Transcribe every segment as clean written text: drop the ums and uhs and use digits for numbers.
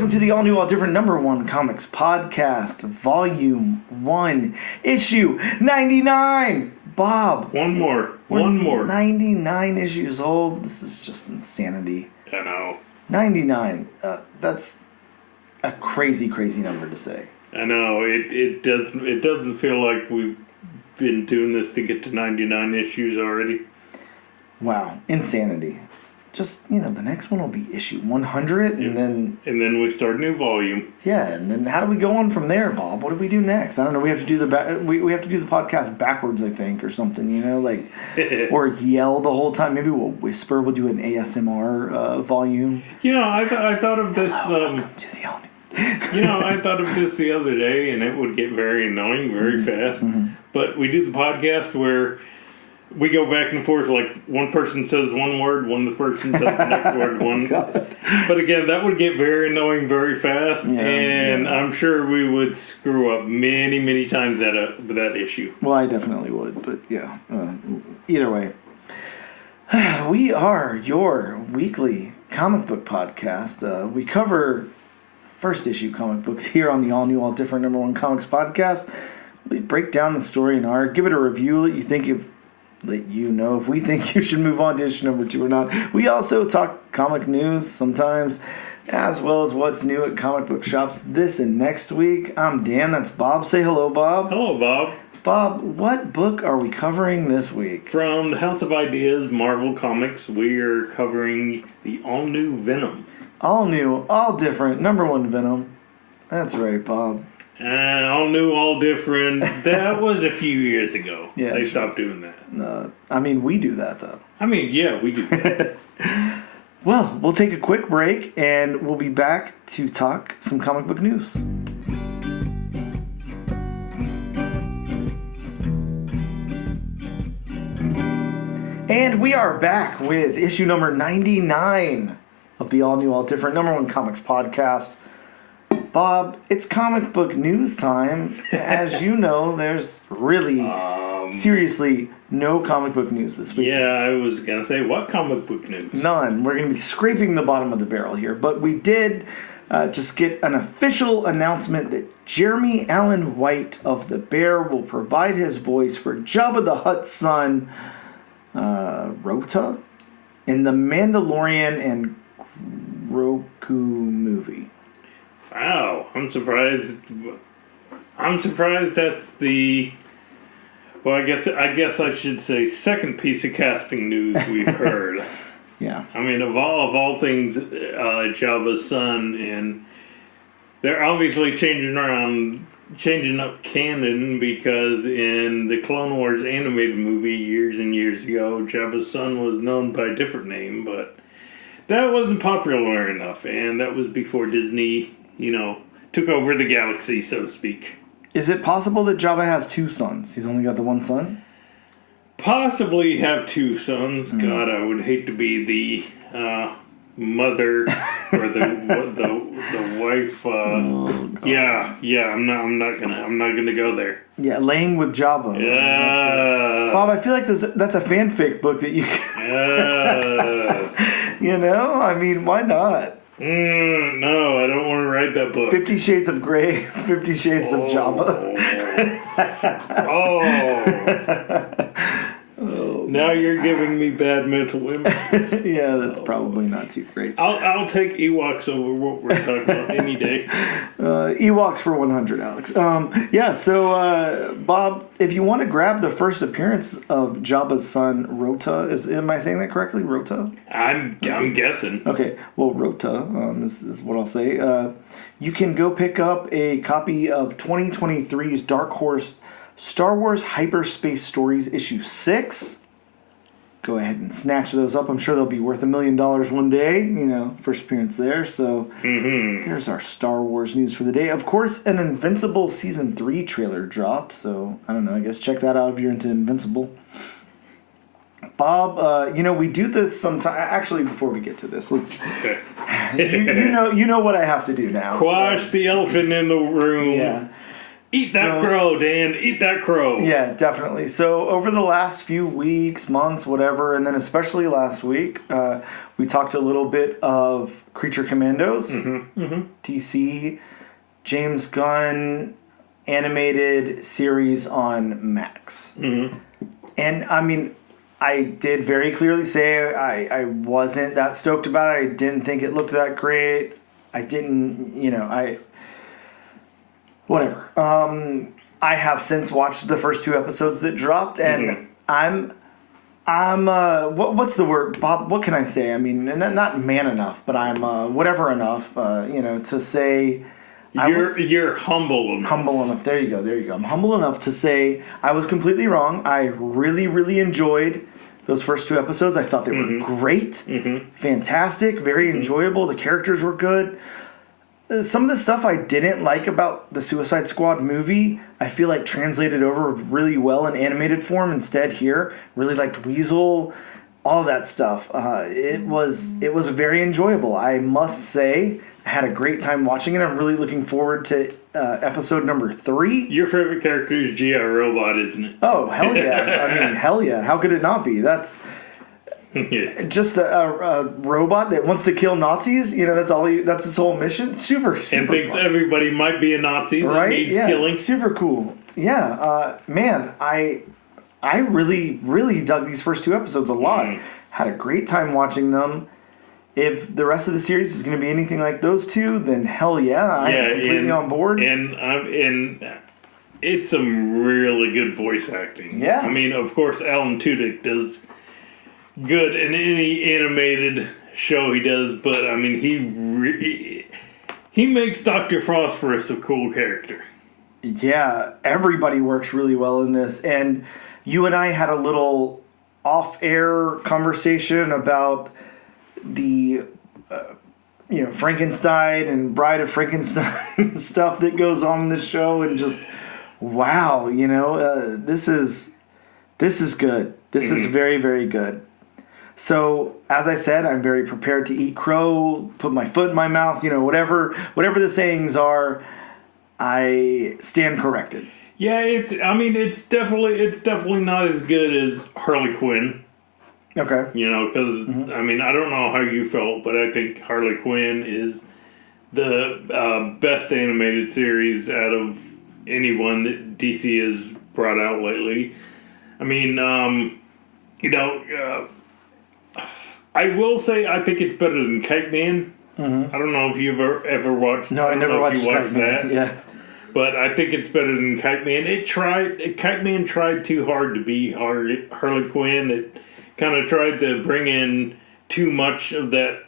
welcome to the all-new, all-different #1 Comics Podcast, Volume 1, Issue 99! Bob! One more. 99 issues old. This is just insanity. I know. 99. That's a crazy, crazy number to say. I know. It doesn't feel like we've been doing this to get to 99 issues already. Wow. Insanity. Just, the next one will be issue 100, and then... And then we start a new volume. Yeah, and then how do we go on from there, Bob? What do we do next? I don't know. We have to do we have to do the podcast backwards, I think, or something, or yell the whole time. Maybe we'll whisper. We'll do an ASMR volume. I thought of this... welcome to the only... I thought of this the other day, and it would get very annoying very fast. Mm-hmm. But we do the podcast where... we go back and forth, like one person says one word, one person says the next word, one. God. But again, that would get very annoying very fast, and I'm sure we would screw up many, many times with that issue. Well, I definitely would, but yeah. Either way, we are your weekly comic book podcast. We cover first issue comic books here on the all-new, all-different #1 Comics Podcast. We break down the story and arc, give it a review, let you know if we think you should move on to issue number 2 or not. We also talk comic news sometimes, as well as what's new at comic book shops this and next week. I'm Dan, that's Bob. Say hello, Bob. Hello, Bob. Bob, what book are we covering this week? From the House of Ideas, Marvel Comics, we are covering the all-new Venom. All new, all different, #1 Venom. That's right, Bob. All new, all different. That was a few years ago. Yeah, they stopped doing that. We do that, though. Yeah, we do that. Well, we'll take a quick break, and we'll be back to talk some comic book news. And we are back with issue number 99 of the all-new, all-different #1 Comics Podcast. Bob, it's comic book news time. As you know, there's really, seriously, no comic book news this week. Yeah, I was going to say, what comic book news? None. We're going to be scraping the bottom of the barrel here. But we did just get an official announcement that Jeremy Allen White of The Bear will provide his voice for Jabba the Hutt's son, Rota, in the Mandalorian and Grogu movie. Wow, I'm surprised that's the... Well, I guess I should say second piece of casting news we've heard. Yeah. Of all things, Jabba's son, and they're obviously changing up canon, because in the Clone Wars animated movie years and years ago, Jabba's son was known by a different name, but that wasn't popular enough, and that was before Disney, took over the galaxy, so to speak. Is it possible that Jabba has 2 sons? He's only got the 1 son? Possibly have 2 sons. God, I would hate to be the mother or the wife. Yeah. I'm not gonna go there. Yeah, laying with Jabba. Yeah. Bob, I feel like that's a fanfic book that you can... why not? No, I don't want to write that book. 50 Shades of Grey, 50 Shades of Jabba. Now you're giving me bad mental images. Yeah, that's probably not too great. I'll take Ewoks over what we're talking about any day. Ewoks for 100, Alex. So Bob, if you want to grab the first appearance of Jabba's son, Rota, am I saying that correctly, Rota? I'm guessing. Okay, well, Rota, this is what I'll say. You can go pick up a copy of 2023's Dark Horse Star Wars Hyperspace Stories issue 6. Go ahead and snatch those up. I'm sure they'll be worth $1 million one day. First appearance there. So There's our Star Wars news for the day. Of course, an Invincible Season 3 trailer dropped. So, I don't know. I guess check that out if you're into Invincible. Bob, we do this sometime. Actually, before we get to this, let's... you know what I have to do now. Quash the elephant in the room. Yeah. Eat that crow, Dan. Eat that crow. Yeah, definitely. So over the last few weeks, months, whatever, and then especially last week, we talked a little bit of Creature Commandos, DC, James Gunn animated series on Max. And I mean, I did very clearly say I wasn't that stoked about it. I didn't think it looked that great. I didn't, whatever. I have since watched the first 2 episodes that dropped, and I'm what's the word, Bob? What can I say? I mean, not man enough, but I'm whatever enough, to say. You're humble enough. Humble enough. There you go. I'm humble enough to say I was completely wrong. I really, really enjoyed those first 2 episodes. I thought they were great, fantastic, very enjoyable. The characters were good. Some of the stuff I didn't like about the Suicide Squad movie, I feel like translated over really well in animated form instead here. Really liked Weasel, all that stuff. It was very enjoyable. I must say, I had a great time watching it. I'm really looking forward to episode number 3. Your favorite character is G.I. Robot, isn't it? Oh, hell yeah. I mean, hell yeah. How could it not be? That's just a robot that wants to kill Nazis. That's his whole mission. Super and thinks fun. Everybody might be a Nazi that needs killing. Super cool. Yeah, man, I really, really dug these first 2 episodes a lot. Had a great time watching them. If the rest of the series is going to be anything like those 2, then hell yeah, I'm completely on board. And it's some really good voice acting. Yeah. I mean, of course, Alan Tudyk does good in any animated show he does, but I mean, he makes Dr. Phosphorus a cool character. Yeah, everybody works really well in this, and you and I had a little off-air conversation about the Frankenstein and Bride of Frankenstein stuff that goes on in this show, and just wow, this is good. This is very, very good. So, as I said, I'm very prepared to eat crow, put my foot in my mouth, whatever the sayings are, I stand corrected. Yeah, it's definitely not as good as Harley Quinn. Okay. Because, I mean, I don't know how you felt, but I think Harley Quinn is the best animated series out of anyone that DC has brought out lately. I mean, I will say I think it's better than Kite Man. I don't know if you've ever watched. No, I never watched Kite Man. That. Yeah. But I think it's better than Kite Man. Kite Man tried too hard to be Harley Quinn. It kind of tried to bring in too much of that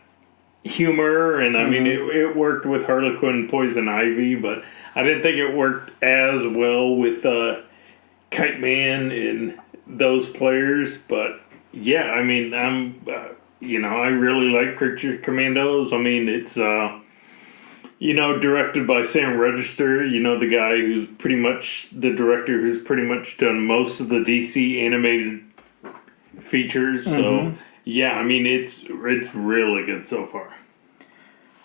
humor, and I mean it worked with Harley Quinn, Poison Ivy, but I didn't think it worked as well with Kite Man and those players. But yeah, I mean I really like Creature Commandos. I mean it's directed by Sam Register, the guy who's pretty much the director who's pretty much done most of the DC animated features. So yeah, I mean it's really good so far.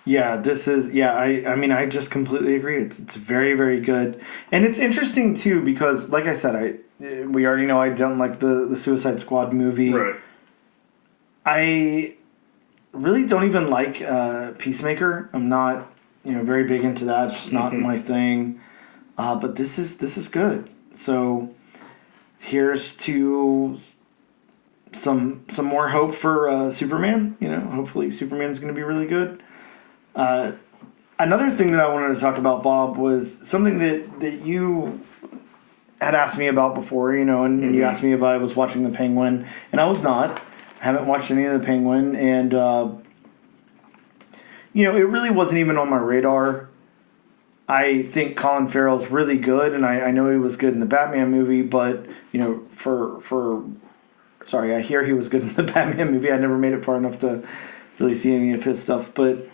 Yeah, this is I mean I just completely agree. It's very, very good. And it's interesting too because like I said, we already know I don't like the Suicide Squad movie. Right. I really don't even like Peacemaker. I'm not very big into that. It's just not my thing. But this is good. So here's to some more hope for Superman. Hopefully Superman's going to be really good. Another thing that I wanted to talk about, Bob, was something that you had asked me about before, and you asked me if I was watching The Penguin, and I was not. I haven't watched any of The Penguin, and it really wasn't even on my radar. I think Colin Farrell's really good, and I know he was good in the Batman movie, but I hear he was good in the Batman movie. I never made it far enough to really see any of his stuff, but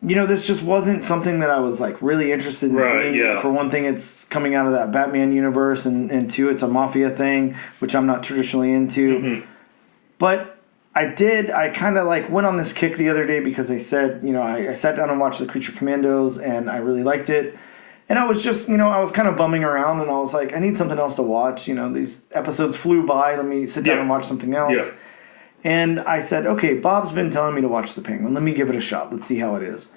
this just wasn't something that I was like really interested in seeing. Yeah. For one thing, it's coming out of that Batman universe, and two, it's a mafia thing, which I'm not traditionally into. But I kind of like went on this kick the other day because they said, I sat down and watched the Creature Commandos, and I really liked it. And I was just, I was kind of bumming around, and I was like, I need something else to watch. These episodes flew by. Let me sit down and watch something else. Yeah. And I said, okay, Bob's been telling me to watch The Penguin. Let me give it a shot. Let's see how it is.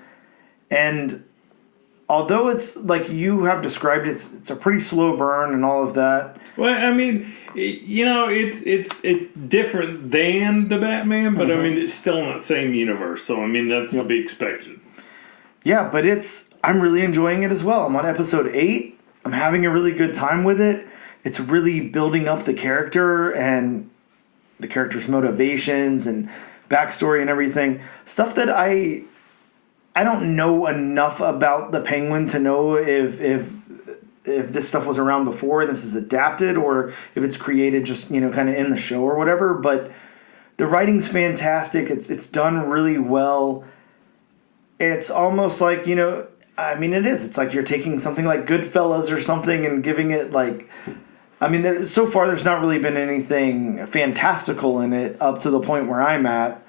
And although it's like you have described, it's a pretty slow burn and all of that. Well, I mean, it's different than the Batman, but I mean, it's still in that same universe. So I mean, that's to be expected. Yeah, but I'm really enjoying it as well. I'm on episode 8. I'm having a really good time with it. It's really building up the character and the character's motivations and backstory and everything. Stuff that I don't know enough about the Penguin to know if this stuff was around before and this is adapted, or if it's created just, kind of in the show or whatever. But the writing's fantastic. It's done really well. It's almost like, I mean, it is. It's like you're taking something like Goodfellas or something and giving it like, I mean, so far there's not really been anything fantastical in it up to the point where I'm at.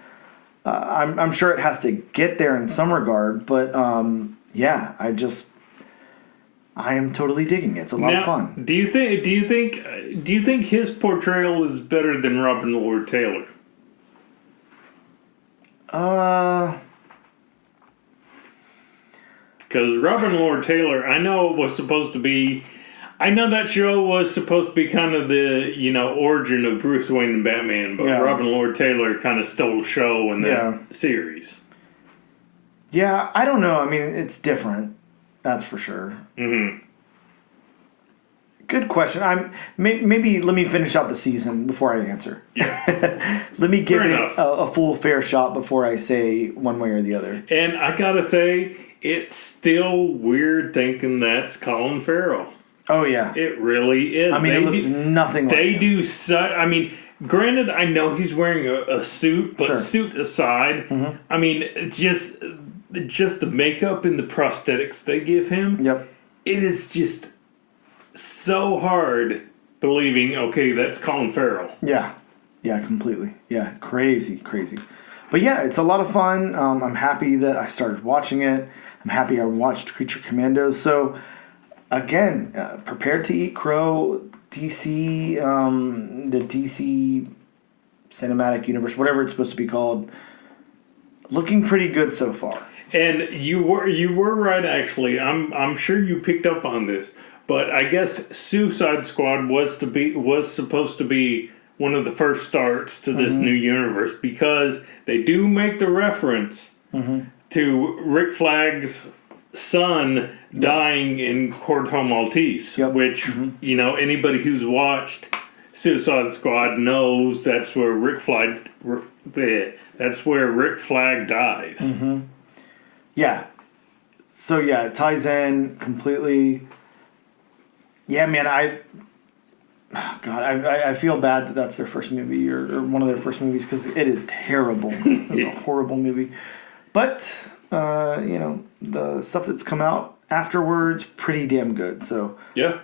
I'm sure it has to get there in some regard, but yeah, I am totally digging it. It's a lot of fun. Do you think his portrayal is better than Robin Lord Taylor? Because Robin Lord Taylor, I know that show was supposed to be kind of the, origin of Bruce Wayne and Batman, but Robin Lord Taylor kind of stole the show in that series. Yeah, I don't know. I mean, it's different. That's for sure. Mm-hmm. Good question. Maybe let me finish out the season before I answer. Yeah. Let me give it a full fair shot before I say one way or the other. And I gotta say, it's still weird thinking that's Colin Farrell. Oh, yeah. It really is. I mean, it looks nothing like him. They do such... I mean, granted, I know he's wearing a suit, but suit aside, I mean, just the makeup and the prosthetics they give him, it is just so hard believing, okay, that's Colin Farrell. Yeah. Yeah, completely. Yeah, crazy. But yeah, it's a lot of fun. I'm happy that I started watching it. I'm happy I watched Creature Commandos. So... Again, prepared to eat crow, DC, the DC Cinematic Universe, whatever it's supposed to be called, looking pretty good so far. And you were right, actually. I'm sure you picked up on this, but I guess Suicide Squad was supposed to be one of the first starts to this new universe, because they do make the reference to Rick Flag's son dying in Corto Maltese, which anybody who's watched Suicide Squad knows that's where Rick Flag dies. Yeah. So yeah, it ties in completely. Yeah, man, I feel bad that that's their first movie or one of their first movies, because it is terrible. It's a horrible movie, but. The stuff that's come out afterwards, pretty damn good. So yeah.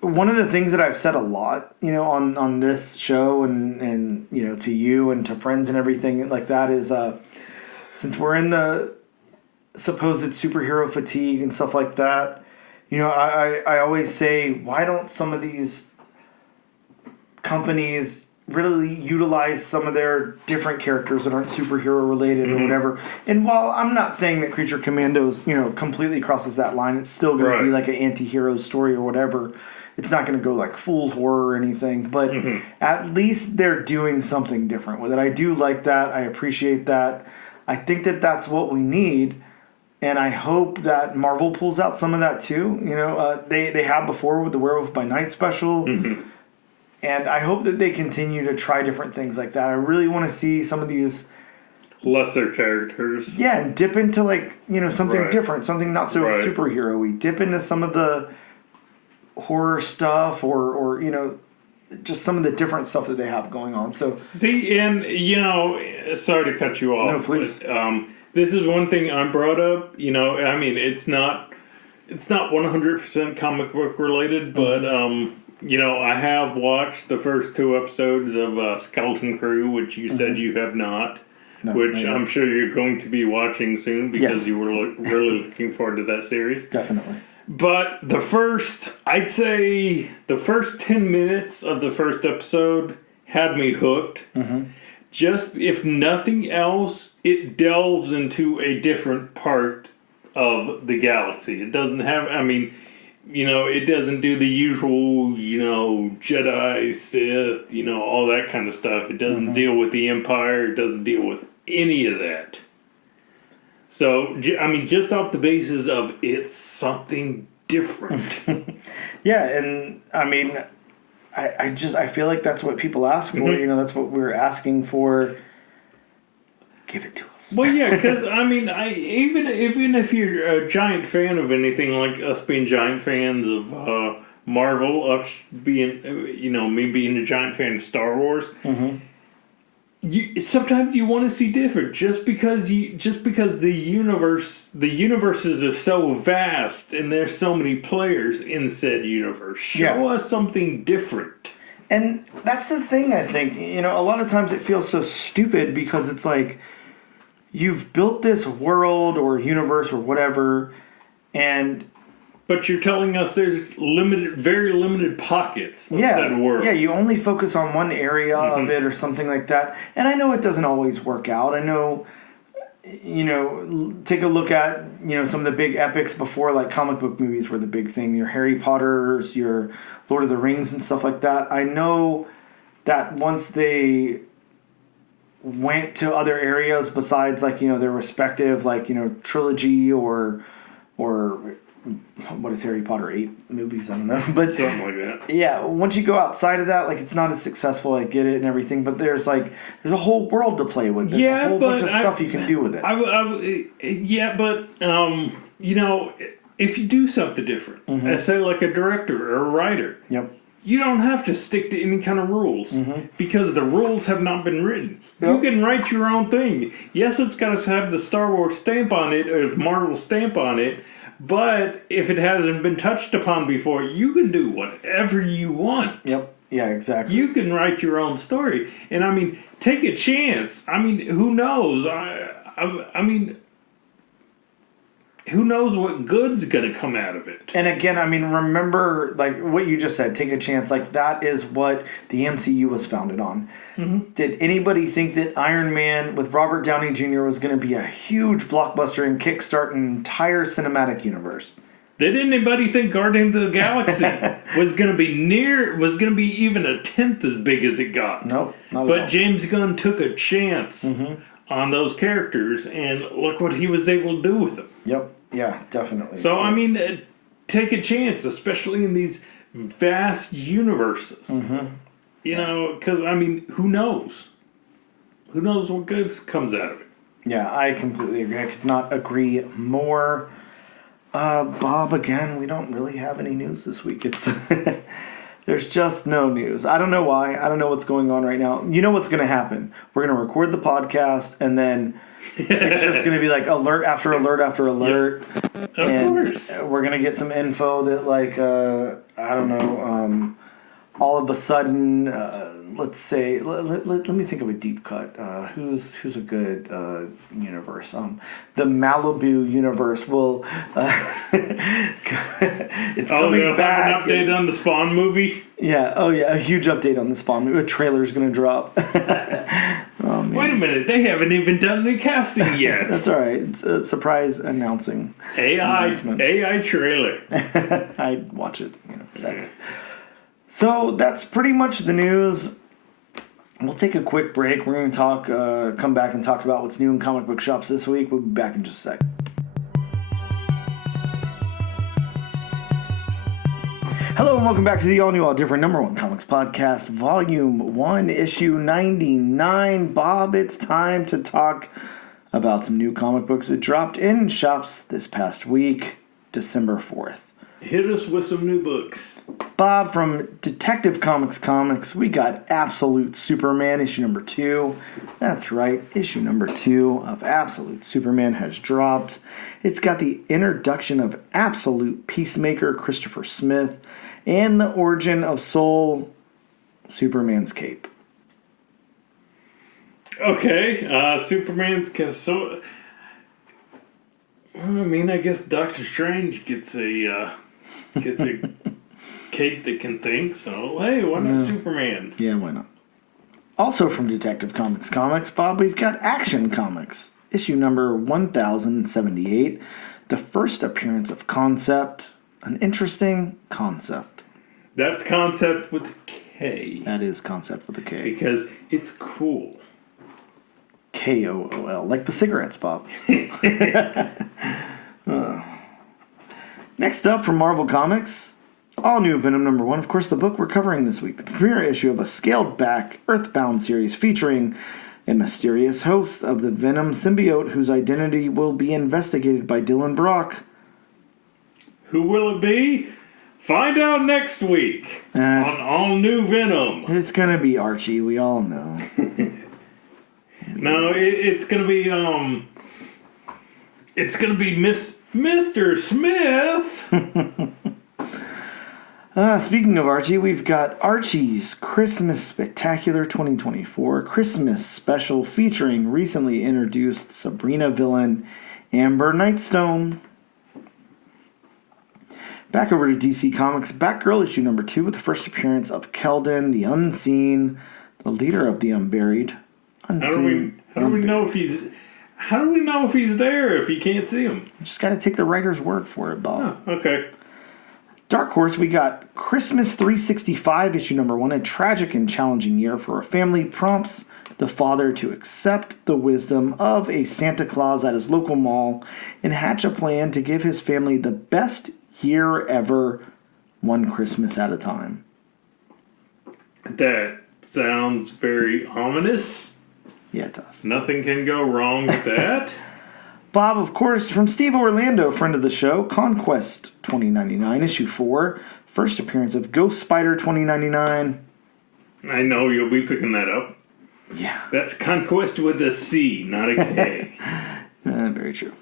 One of the things that I've said a lot, on this show and to you and to friends and everything like that is, since we're in the supposed superhero fatigue and stuff like that, I always say, why don't some of these companies really utilize some of their different characters that aren't superhero related or whatever. And while I'm not saying that Creature Commandos, completely crosses that line, it's still going to be like an anti-hero story or whatever. It's not going to go like full horror or anything, but at least they're doing something different with it. I do like that. I appreciate that. I think that that's what we need. And I hope that Marvel pulls out some of that too. They have before with the Werewolf by Night special. And I hope that they continue to try different things like that. I really want to see some of these lesser characters. Yeah, and dip into something different, something not so superhero-y. Dip into some of the horror stuff or just some of the different stuff that they have going on. So see, and sorry to cut you off. No, please. But, this is one thing I brought up. I mean, it's not 100% comic book related, but I have watched the first 2 episodes of Skeleton Crew, which you said you have not. No, which not yet. I'm sure you're going to be watching soon because Yes. you were really looking forward to that series. Definitely. But I'd say the first 10 minutes of the first episode had me hooked. Mm-hmm. Just, if nothing else, it delves into a different part of the galaxy. It doesn't have, it doesn't do the usual, Jedi, Sith, all that kind of stuff. It doesn't deal with the Empire. It doesn't deal with any of that. So, just off the basis of it's something different. Yeah, and I feel like that's what people ask for. Mm-hmm. That's what we're asking for. Give it to us. Well, yeah, because even if you're a giant fan of anything, like us being giant fans of Marvel, us being me being a giant fan of Star Wars. Mm-hmm. Sometimes you want to see different, just because the universes are so vast and there's so many players in said universe. Show us something different. And that's the thing, I think. A lot of times it feels so stupid because it's like you've built this world or universe or whatever, but you're telling us there's very limited pockets of said world. Yeah, you only focus on one area of it or something like that. And I know it doesn't always work out. I know, take a look at, some of the big epics before, like comic book movies were the big thing. Your Harry Potters, your Lord of the Rings and stuff like that. I know that once they went to other areas besides, like, their respective, like, trilogy or what is Harry Potter, 8 movies? I don't know, but something like that. Yeah, once you go outside of that, like, it's not as successful. I get it and everything, but there's a whole world to play with. There's a whole bunch of stuff you can do with it. If you do something different, as say like a director or a writer, you don't have to stick to any kind of rules because the rules have not been written. Yep. You can write your own thing. Yes, it's got to have the Star Wars stamp on it or the Marvel stamp on it. But if it hasn't been touched upon before, you can do whatever you want. Yep. Yeah, exactly. You can write your own story. And, take a chance. Who knows? Who knows what good's going to come out of it? And again, remember, like, what you just said, take a chance. Like, that is what the MCU was founded on. Mm-hmm. Did anybody think that Iron Man with Robert Downey Jr. was going to be a huge blockbuster and kickstart an entire cinematic universe? Did anybody think Guardians of the Galaxy was going to be even a tenth as big as it got? Nope, not at all. But James Gunn took a chance on those characters, and look what he was able to do with them. Yep. Yeah, definitely. So, take a chance, especially in these vast universes. Mm-hmm. Because, who knows? Who knows what good comes out of it? Yeah, I completely agree. I could not agree more. Bob, again, we don't really have any news this week. It's there's just no news. I don't know why. I don't know what's going on right now. You know what's going to happen. We're going to record the podcast, and then it's just going to be like alert after alert after alert. Yep. Of course. We're going to get some info that, like, I don't know, all of a sudden, let's say, let me think of a deep cut. Who's a good universe? The Malibu universe will. It's coming back. Have an update on the Spawn movie? Yeah. Oh, yeah. A huge update on the Spawn movie. A trailer's going to drop. Oh, man. Wait a minute. They haven't even done the casting yet. That's all right. It's a surprise announcing. AI trailer. I'd watch it. Sadly. So that's pretty much the news. We'll take a quick break. We're going to come back and talk about what's new in comic book shops this week. We'll be back in just a sec. Hello and welcome back to the all-new, all-different #1 Comics Podcast, Volume 1, Issue 99. Bob, it's time to talk about some new comic books that dropped in shops this past week, December 4th. Hit us with some new books. Bob, from Detective Comics, we got Absolute Superman, issue number 2. That's right, issue number 2 of Absolute Superman has dropped. It's got the introduction of Absolute Peacemaker Christopher Smith and the origin of Superman's cape. Okay, Superman's so. I mean, I guess Doctor Strange gets a cape that can think. So hey, why not Superman? Yeah, why not? Also from Detective Comics, Bob, we've got Action Comics, issue number 1078, the first appearance of Concept, an interesting concept. That's Concept with a K. That is Concept with a K. Because it's cool. KOOL, like the cigarettes, Bob. Next up from Marvel Comics, all new Venom number 1. Of course, the book we're covering this week, the premiere issue of a scaled-back, Earthbound series featuring a mysterious host of the Venom symbiote whose identity will be investigated by Dylan Brock. Who will it be? Find out next week on All New Venom. It's gonna be Archie, we all know. No, it's gonna be Mr. Smith. Speaking of Archie, we've got Archie's Christmas Spectacular 2024 Christmas Special featuring recently introduced Sabrina villain Amber Nightstone. Back over to DC Comics, Batgirl issue number 2 with the first appearance of Keldon, the Unseen, the leader of the Unburied. How do we know if he's there if you can't see him? You just got to take the writer's word for it, Bob. Oh, okay. Dark Horse, we got Christmas 365 issue number 1. A tragic and challenging year for a family prompts the father to accept the wisdom of a Santa Claus at his local mall and hatch a plan to give his family the best year ever, one Christmas at a time. That sounds very ominous. Yeah, it does. Nothing can go wrong with that. Bob, of course, from Steve Orlando, friend of the show, Conquest 2099, issue 4, first appearance of Ghost Spider 2099. I know you'll be picking that up. Yeah. That's Conquest with a C, not a K. Very true.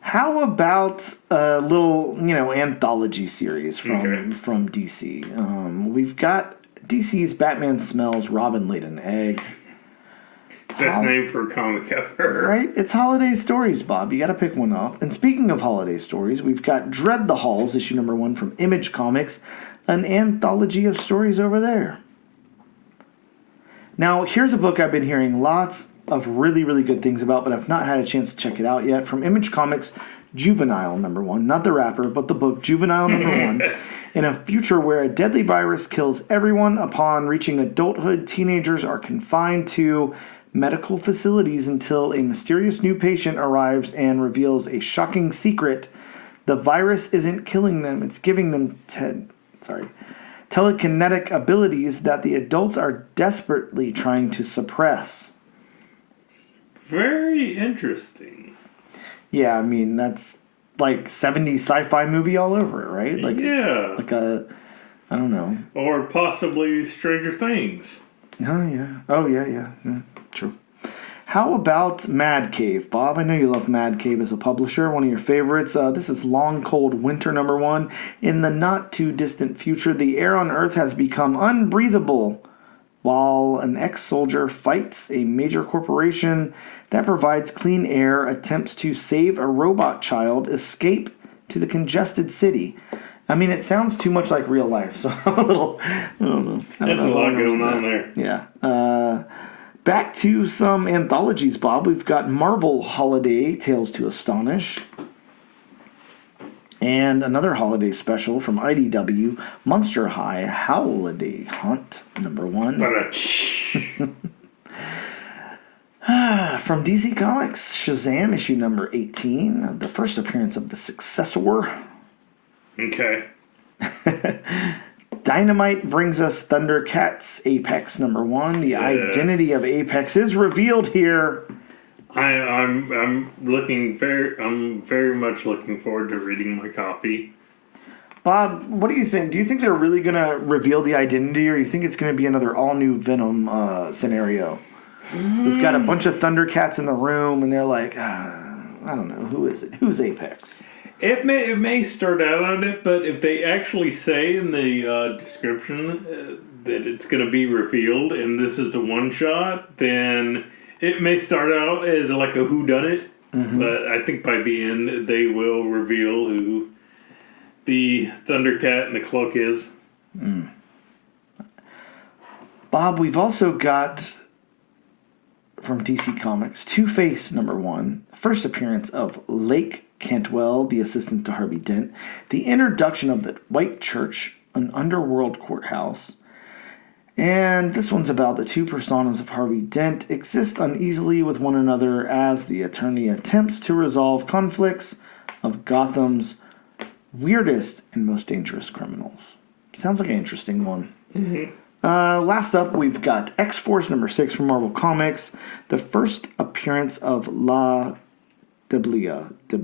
How about a little, anthology series from DC? We've got DC's Batman Smells Robin Laid an Egg. Best name for a comic ever. Right? It's holiday stories, Bob. You got to pick one up. And speaking of holiday stories, we've got Dread the Halls, issue number 1 from Image Comics, an anthology of stories over there. Now, here's a book I've been hearing lots of really, really good things about, but I've not had a chance to check it out yet. From Image Comics, Juvenile number 1. Not the rapper, but the book Juvenile number 1. In a future where a deadly virus kills everyone upon reaching adulthood, teenagers are confined to medical facilities until a mysterious new patient arrives and reveals a shocking secret. The virus isn't killing them, it's giving them telekinetic abilities that the adults are desperately trying to suppress. Very interesting. Yeah, I mean, that's like 70s sci-fi movie all over it, right? Like, yeah. I don't know. Or possibly Stranger Things. Oh, yeah. True. How about Mad Cave, Bob? I know you love Mad Cave as a publisher, one of your favorites. This is Long Cold Winter number 1. In the not-too-distant future, the air on Earth has become unbreathable while an ex-soldier fights a major corporation that provides clean air, attempts to save a robot child, escape to the congested city. I mean, it sounds too much like real life, so I'm a little, I don't know. There's a lot going on there. Yeah. Back to some anthologies, Bob. We've got Marvel Holiday, Tales to Astonish. And another holiday special from IDW, Monster High Holiday Hunt, number 1. From DC Comics, Shazam, issue number 18, the first appearance of the Successor. Okay. Dynamite brings us Thundercats, Apex number 1. The identity of Apex is revealed here. I'm very much looking forward to reading my copy. Bob, what do you think? Do you think they're really going to reveal the identity, or do you think it's going to be another all-new Venom scenario? We've got a bunch of Thundercats in the room, and they're like, I don't know, who is it? Who's Apex? It may start out on it, but if they actually say in the description that it's going to be revealed and this is the one shot, then it may start out as like a whodunit, but I think by the end they will reveal who the Thundercat and the Cloak is. Bob, we've also got from DC Comics Two-Face #1, first appearance of Lake Cantwell, the assistant to Harvey Dent, the introduction of the White Church, an underworld courthouse. And this one's about the two personas of Harvey Dent exist uneasily with one another as the attorney attempts to resolve conflicts of Gotham's weirdest and most dangerous criminals. Sounds like an interesting one. Last up, we've got X-Force #6 from Marvel Comics, the first appearance of La Dablia, I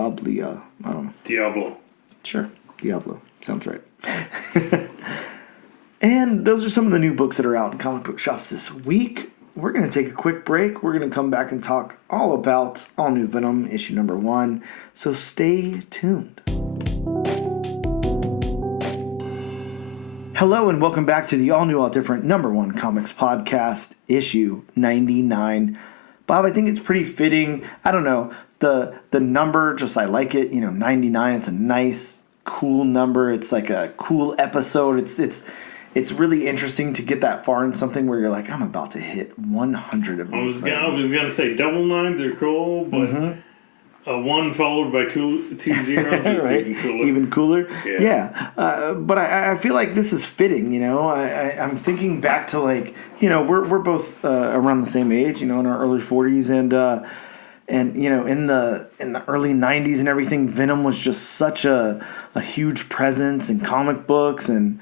don't know. Diablo. Sure, Diablo. Sounds right. And those are some of the new books that are out in comic book shops this week. We're going to take a quick break. We're going to come back and talk all about All New Venom, issue #1. So stay tuned. Hello and welcome back to the All New, All Different #1 Comics Podcast, issue 99. Bob, I think it's pretty fitting. I don't know, the number, just I like it. 99. It's a nice, cool number. It's like a cool episode. It's really interesting to get that far in something where you're like, I'm about to hit 100 of these things. I was going to say double nines are cool, but a 1 followed by two zeros is right? even cooler. Even cooler? Yeah. But I feel like this is fitting, I'm thinking back to we're both around the same age, in our early 40s, and in the early 90s and everything, Venom was just such a huge presence in comic books. And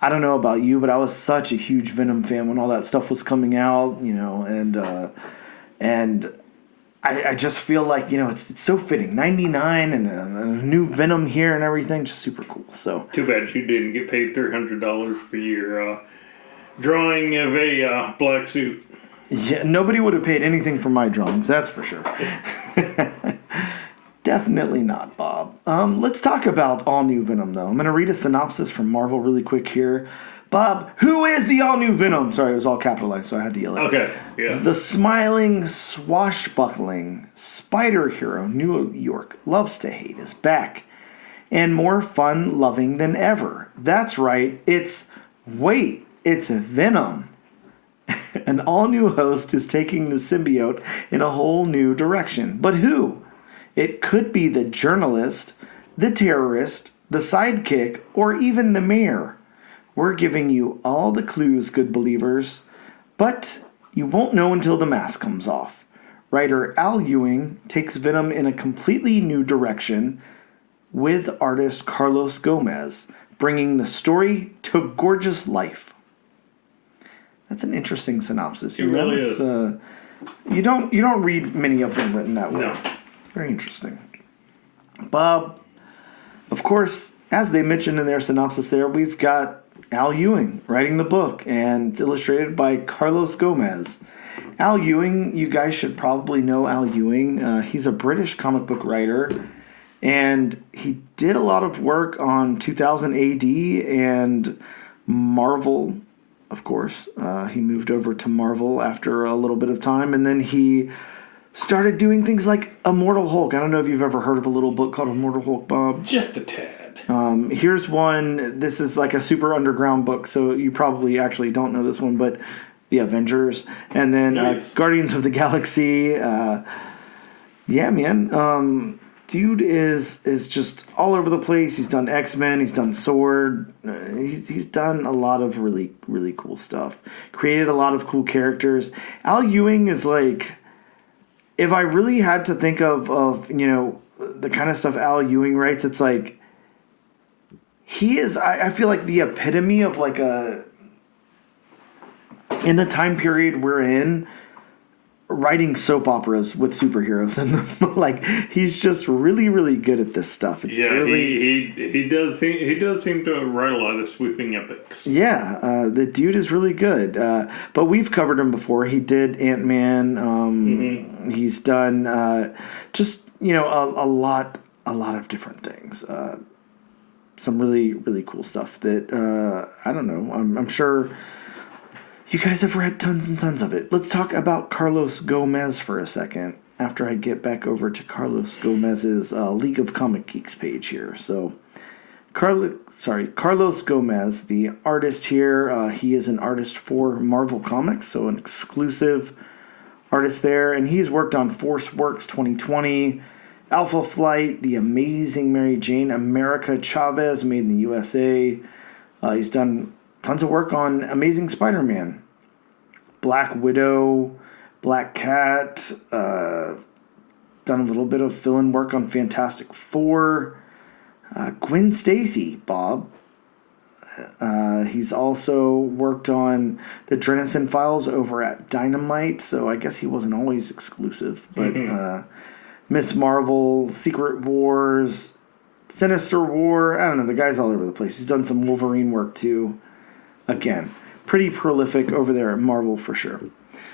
I don't know about you, but I was such a huge Venom fan when all that stuff was coming out, and I just feel like, it's so fitting. 99 and a new Venom here and everything, just super cool. So too bad you didn't get paid $300 for your drawing of a black suit. Yeah, nobody would have paid anything for my drawings, that's for sure. Definitely not, Bob. Let's talk about All New Venom, though. I'm going to read a synopsis from Marvel really quick here. Bob, who is the All New Venom? Sorry, it was all capitalized, so I had to yell it. Okay, yeah. The smiling, swashbuckling spider hero, New York, loves to hate is back. And more fun-loving than ever. That's right, it's Venom. An all-new host is taking the symbiote in a whole new direction. But who? It could be the journalist, the terrorist, the sidekick, or even the mayor. We're giving you all the clues, good believers, but you won't know until the mask comes off. Writer Al Ewing takes Venom in a completely new direction with artist Carlos Gomez, bringing the story to gorgeous life. That's an interesting synopsis. It really is. You don't read many of them written that way. No. Very interesting. Bob, of course, as they mentioned in their synopsis there, we've got Al Ewing writing the book, and it's illustrated by Carlos Gomez. Al Ewing, you guys should probably know Al Ewing. He's a British comic book writer, and he did a lot of work on 2000 AD and Marvel, of course. He moved over to Marvel after a little bit of time, and then he started doing things like Immortal Hulk. I don't know if you've ever heard of a little book called Immortal Hulk, Bob. Just a tad. Here's one. This is like a super underground book, so you probably actually don't know this one, but The Avengers. And then Nice. Guardians of the Galaxy. Yeah, man. Dude is just all over the place. He's done X-Men. He's done Sword. He's done a lot of really, really cool stuff. Created a lot of cool characters. Al Ewing is like... If I really had to think of the kind of stuff Al Ewing writes, it's like he is, I feel like the epitome of like in the time period we're in, writing soap operas with superheroes, and like he's just really, really good at this stuff. It's really, he does seem to write a lot of sweeping epics. Yeah, the dude is really good. But we've covered him before. He did Ant-Man. He's done just a lot of different things. Some really, really cool stuff that I don't know. I'm sure You guys have read tons and tons of it. Let's talk about Carlos Gomez for a second after I get back over to Carlos Gomez's League of Comic Geeks page here. So, Carlos Gomez, the artist here, he is an artist for Marvel Comics, so an exclusive artist there. And he's worked on Force Works 2020, Alpha Flight, The Amazing Mary Jane, America Chavez, Made in the USA. He's done tons of work on Amazing Spider-Man, Black Widow, Black Cat, done a little bit of fill-in work on Fantastic Four, Gwen Stacy, Bob. He's also worked on the Drenison Files over at Dynamite, so I guess he wasn't always exclusive, but Miss Marvel, Secret Wars, Sinister War, I don't know, the guy's all over the place. He's done some Wolverine work too. Again, pretty prolific over there at Marvel for sure.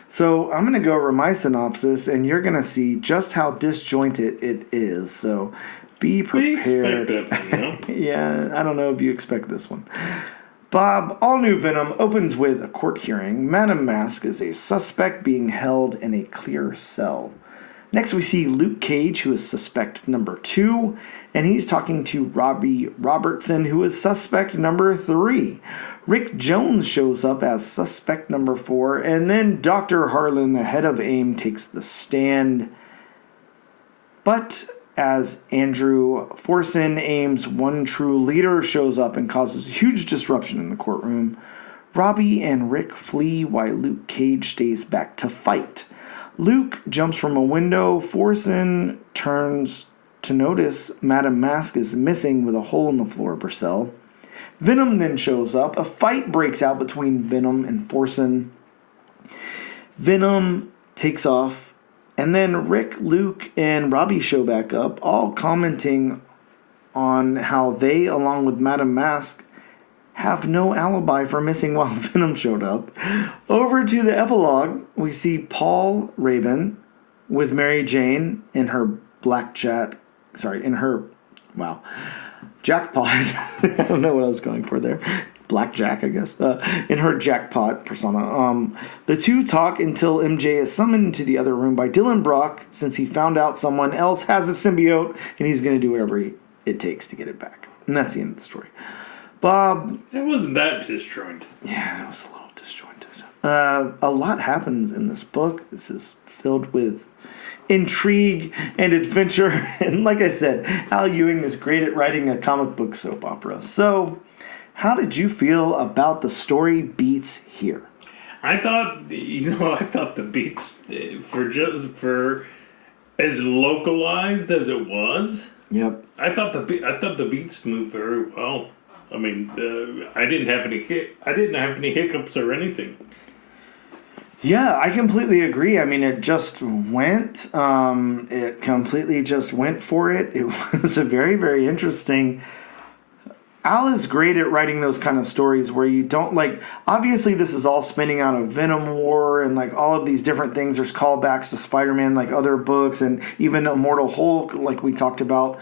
So I'm going to go over my synopsis, and you're going to see just how disjointed it is. So be prepared. We expect that, Yeah, I don't know if you expect this one. Bob, all new Venom opens with a court hearing. Madam Mask is a suspect being held in a clear cell. Next, we see Luke Cage, who is suspect number 2, and he's talking to Robbie Robertson, who is suspect number 3. Rick Jones shows up as suspect number 4, and then Dr. Harlan, the head of AIM, takes the stand. But as Andrew Forson, AIM's one true leader, shows up and causes a huge disruption in the courtroom, Robbie and Rick flee while Luke Cage stays back to fight. Luke jumps from a window. Forson turns to notice Madam Mask is missing with a hole in the floor of her cell. Venom then shows up. A fight breaks out between Venom and Forson. Venom takes off, and then Rick, Luke, and Robbie show back up, all commenting on how they, along with Madam Mask, have no alibi for missing while Venom showed up. Over to the epilogue, we see Paul Rabin with Mary Jane in her jackpot. I don't know what I was going for there. Blackjack, I guess. In her jackpot persona. The two talk until MJ is summoned to the other room by Dylan Brock, since he found out someone else has a symbiote, and he's going to do whatever it takes to get it back. And that's the end of the story. Bob. It wasn't that disjointed. Yeah, it was a little disjointed. A lot happens in this book. This is filled with intrigue and adventure. And like I said, Al Ewing is great at writing a comic book soap opera. So, how did you feel about the story beats here? I thought the beats for as localized as it was. Yep. I thought the beats moved very well. I mean, I didn't have any hiccups or anything. Yeah, I completely agree. I mean, it just went. It completely just went for it. It was a very, very interesting. Al is great at writing those kind of stories where you don't obviously this is all spinning out of Venom War and all of these different things. There's callbacks to Spider-Man, other books, and even Immortal Hulk, like we talked about.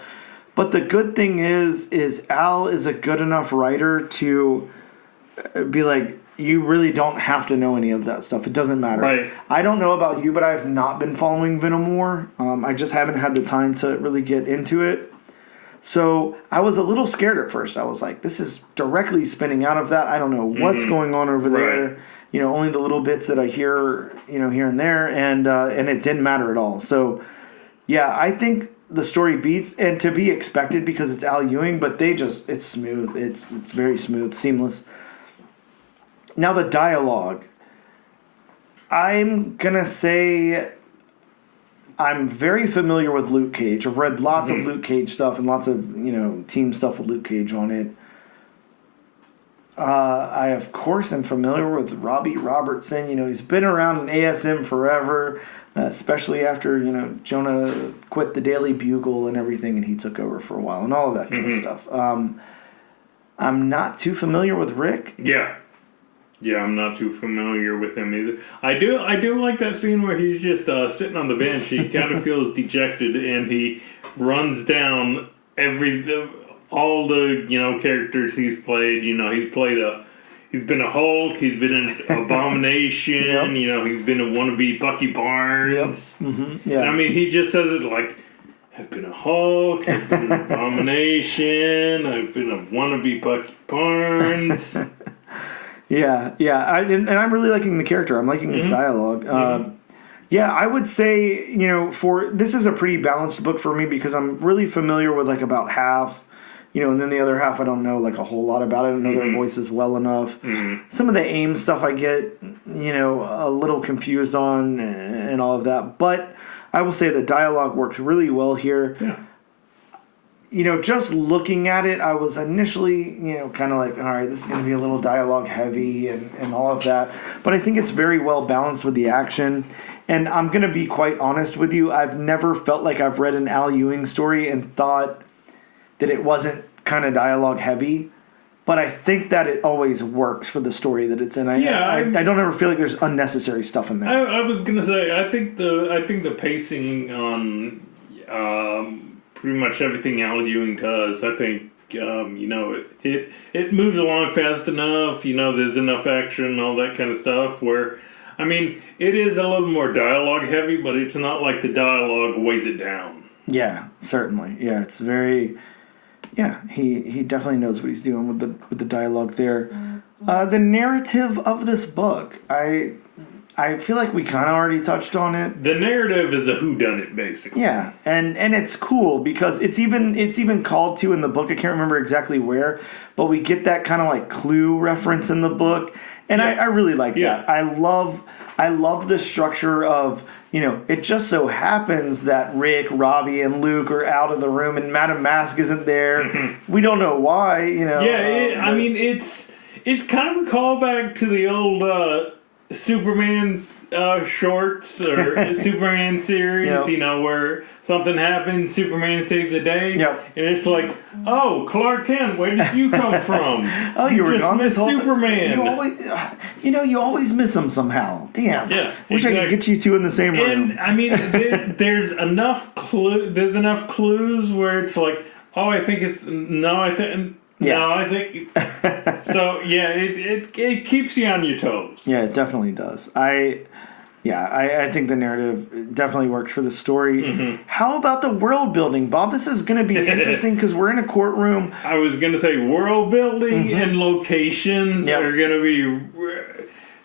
But the good thing is Al is a good enough writer to be you really don't have to know any of that stuff. It doesn't matter. Right. I don't know about you, but I have not been following Venom War. I just haven't had the time to really get into it. So I was a little scared at first. I was like, this is directly spinning out of that. I don't know what's going on over there. Only the little bits that I hear, here and there. And it didn't matter at all. So, yeah, I think the story beats, and to be expected because it's Al Ewing, but it's smooth. It's very smooth, seamless. Now the dialogue. I'm going to say I'm very familiar with Luke Cage. I've read lots of Luke Cage stuff and lots of, team stuff with Luke Cage on it. I, of course, am familiar with Robbie Robertson. He's been around in ASM forever, especially after, Jonah quit the Daily Bugle and everything, and he took over for a while and all of that kind of stuff. I'm not too familiar with Rick. Yeah, I'm not too familiar with him either. I do like that scene where he's just sitting on the bench. He kind of feels dejected, and he runs down all the characters he's played. He's played He's been a Hulk. He's been an Abomination. Yep. You know, he's been a wannabe Bucky Barnes. Yep. Mm-hmm. Yeah. I mean, he just says it like, I've been a Hulk. I've been an Abomination. I've been a wannabe Bucky Barnes. Yeah. And I'm really liking the character. I'm liking his dialogue. Yeah, I would say, this is a pretty balanced book for me because I'm really familiar with like about half. And then the other half I don't know like a whole lot about it. I don't know their voices well enough. Some of the AIM stuff I get, a little confused on and all of that. But I will say the dialogue works really well here. Yeah. Just looking at it, I was initially, kind of like, all right, this is going to be a little dialogue heavy and all of that. But I think it's very well balanced with the action. And I'm going to be quite honest with you. I've never felt like I've read an Al Ewing story and thought that it wasn't kind of dialogue heavy, but I think that it always works for the story that it's in. I don't ever feel like there's unnecessary stuff in there. I was gonna say I think the pacing on pretty much everything Al Ewing does. I think it moves along fast enough. There's enough action, all that kind of stuff. Where I mean, it is a little more dialogue heavy, but it's not like the dialogue weighs it down. Yeah, certainly. Yeah, it's very. Yeah, he definitely knows what he's doing with the dialogue there. The narrative of this book, I feel like we kind of already touched on it. The narrative is a whodunit, basically. Yeah, and it's cool because it's even called to in the book. I can't remember exactly where, but we get that kind of like Clue reference in the book, and I really like that. I love the structure of. It just so happens that Rick, Robbie, and Luke are out of the room, and Madame Mask isn't there. We don't know why. Yeah, I mean, it's kind of a callback to the old Superman's shorts or Superman series. Where something happens, Superman saves the day, and it's like, oh, Clark Kent, where did you come from? Oh, you were gone this whole Superman. You always miss him somehow. Damn. Yeah. Wish I could get you two in the same room. And I mean, there's enough clues where it's like, oh, I think it's I think. So yeah, it keeps you on your toes. Yeah, it definitely does. I think the narrative definitely works for the story. How about the world building, Bob? This is going to be interesting because we're in a courtroom. I was going to say world building and locations are going to be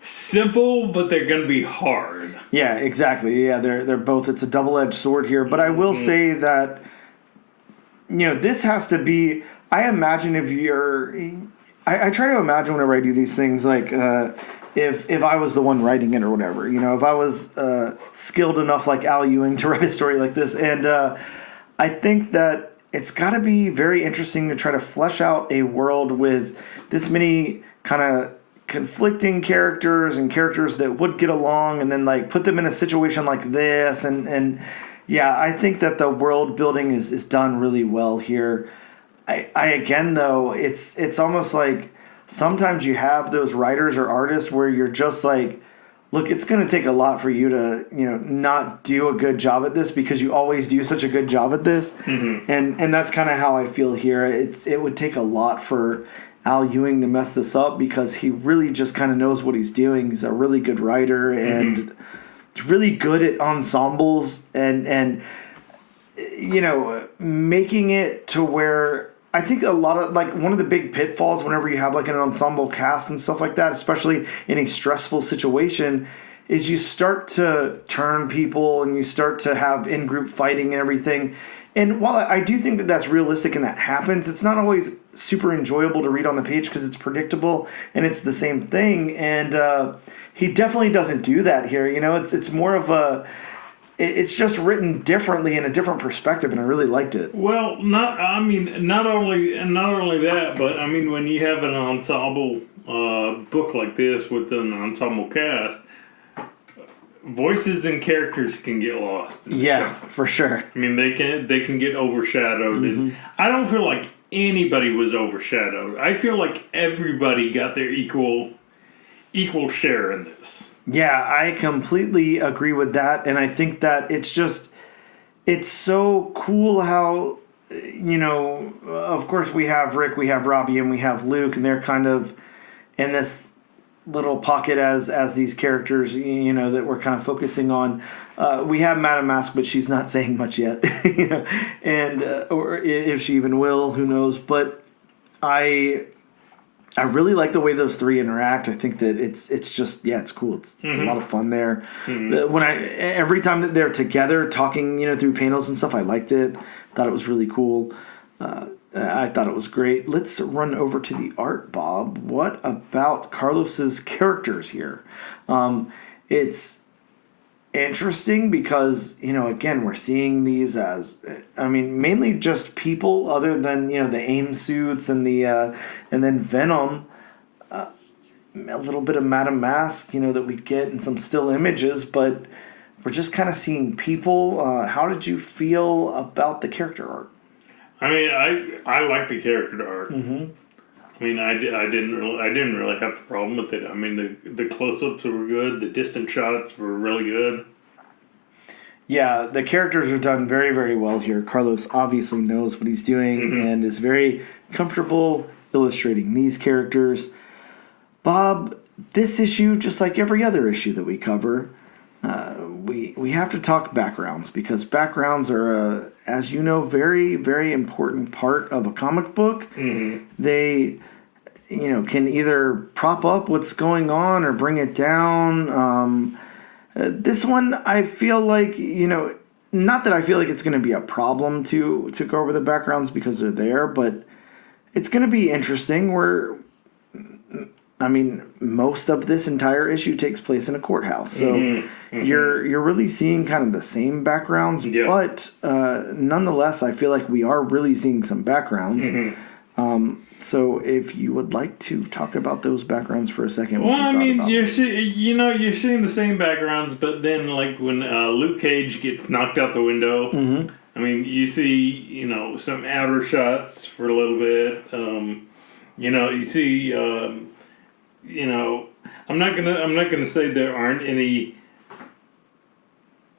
simple, but they're going to be hard. Yeah, exactly. Yeah, they're both. It's a double-edged sword here. But I will say that this has to be. I imagine if you're. I try to imagine whenever I do these things like. If I was the one writing it or whatever, if I was skilled enough like Al Ewing to write a story like this. And I think that it's got to be very interesting to try to flesh out a world with this many kind of conflicting characters and characters that would get along and then like put them in a situation like this. And yeah, I think that the world building is done really well here. I again, though, it's almost like, sometimes you have those writers or artists where you're just like, look, it's going to take a lot for you to, not do a good job at this because you always do such a good job at this. And that's kind of how I feel here. It would take a lot for Al Ewing to mess this up because he really just kind of knows what he's doing. He's a really good writer and really good at ensembles and making it to where I think a lot of, like, one of the big pitfalls whenever you have, like, an ensemble cast and stuff like that, especially in a stressful situation, is you start to turn people and you start to have in-group fighting and everything. And while I do think that that's realistic and that happens, it's not always super enjoyable to read on the page because it's predictable and it's the same thing. And he definitely doesn't do that here. It's more of a... It's just written differently in a different perspective, and I really liked it. Well, not only that, but I mean, when you have an ensemble book like this with an ensemble cast, voices and characters can get lost. Yeah, for sure. I mean, they can get overshadowed. And I don't feel like anybody was overshadowed. I feel like everybody got their equal share in this. Yeah, I completely agree with that, and I think that it's so cool how, of course we have Rick, we have Robbie, and we have Luke, and they're kind of, in this little pocket as these characters, that we're kind of focusing on. We have Madame Mask, but she's not saying much yet, and or if she even will, who knows? But I really like the way those three interact. I think that it's just it's cool. It's a lot of fun there. Every time that they're together talking, through panels and stuff, I liked it. Thought it was really cool. I thought it was great. Let's run over to the art, Bob. What about Carlos's characters here? It's interesting because, again, we're seeing these as, mainly just people other than, the AIM suits and and then Venom, a little bit of Madame Mask, that we get in some still images, but we're just kind of seeing people. How did you feel about the character art? I like the character art. Mm-hmm. I didn't really have a problem with it. The close-ups were good. The distant shots were really good. Yeah, the characters are done very, very well here. Carlos obviously knows what he's doing and is very comfortable illustrating these characters. Bob, this issue, just like every other issue that we cover, we have to talk backgrounds, because backgrounds are, as you know, very, very important part of a comic book. They, can either prop up what's going on or bring it down. This one, I feel like, not that I feel like it's going to be a problem to go over the backgrounds because they're there, but it's going to be interesting. Most of this entire issue takes place in a courthouse, so you're really seeing kind of the same backgrounds, but nonetheless, I feel like we are really seeing some backgrounds. So if you would like to talk about those backgrounds for a second, you're seeing the same backgrounds, but then like when Luke Cage gets knocked out the window, you see some outer shots for a little bit. You see. I'm not gonna say there aren't any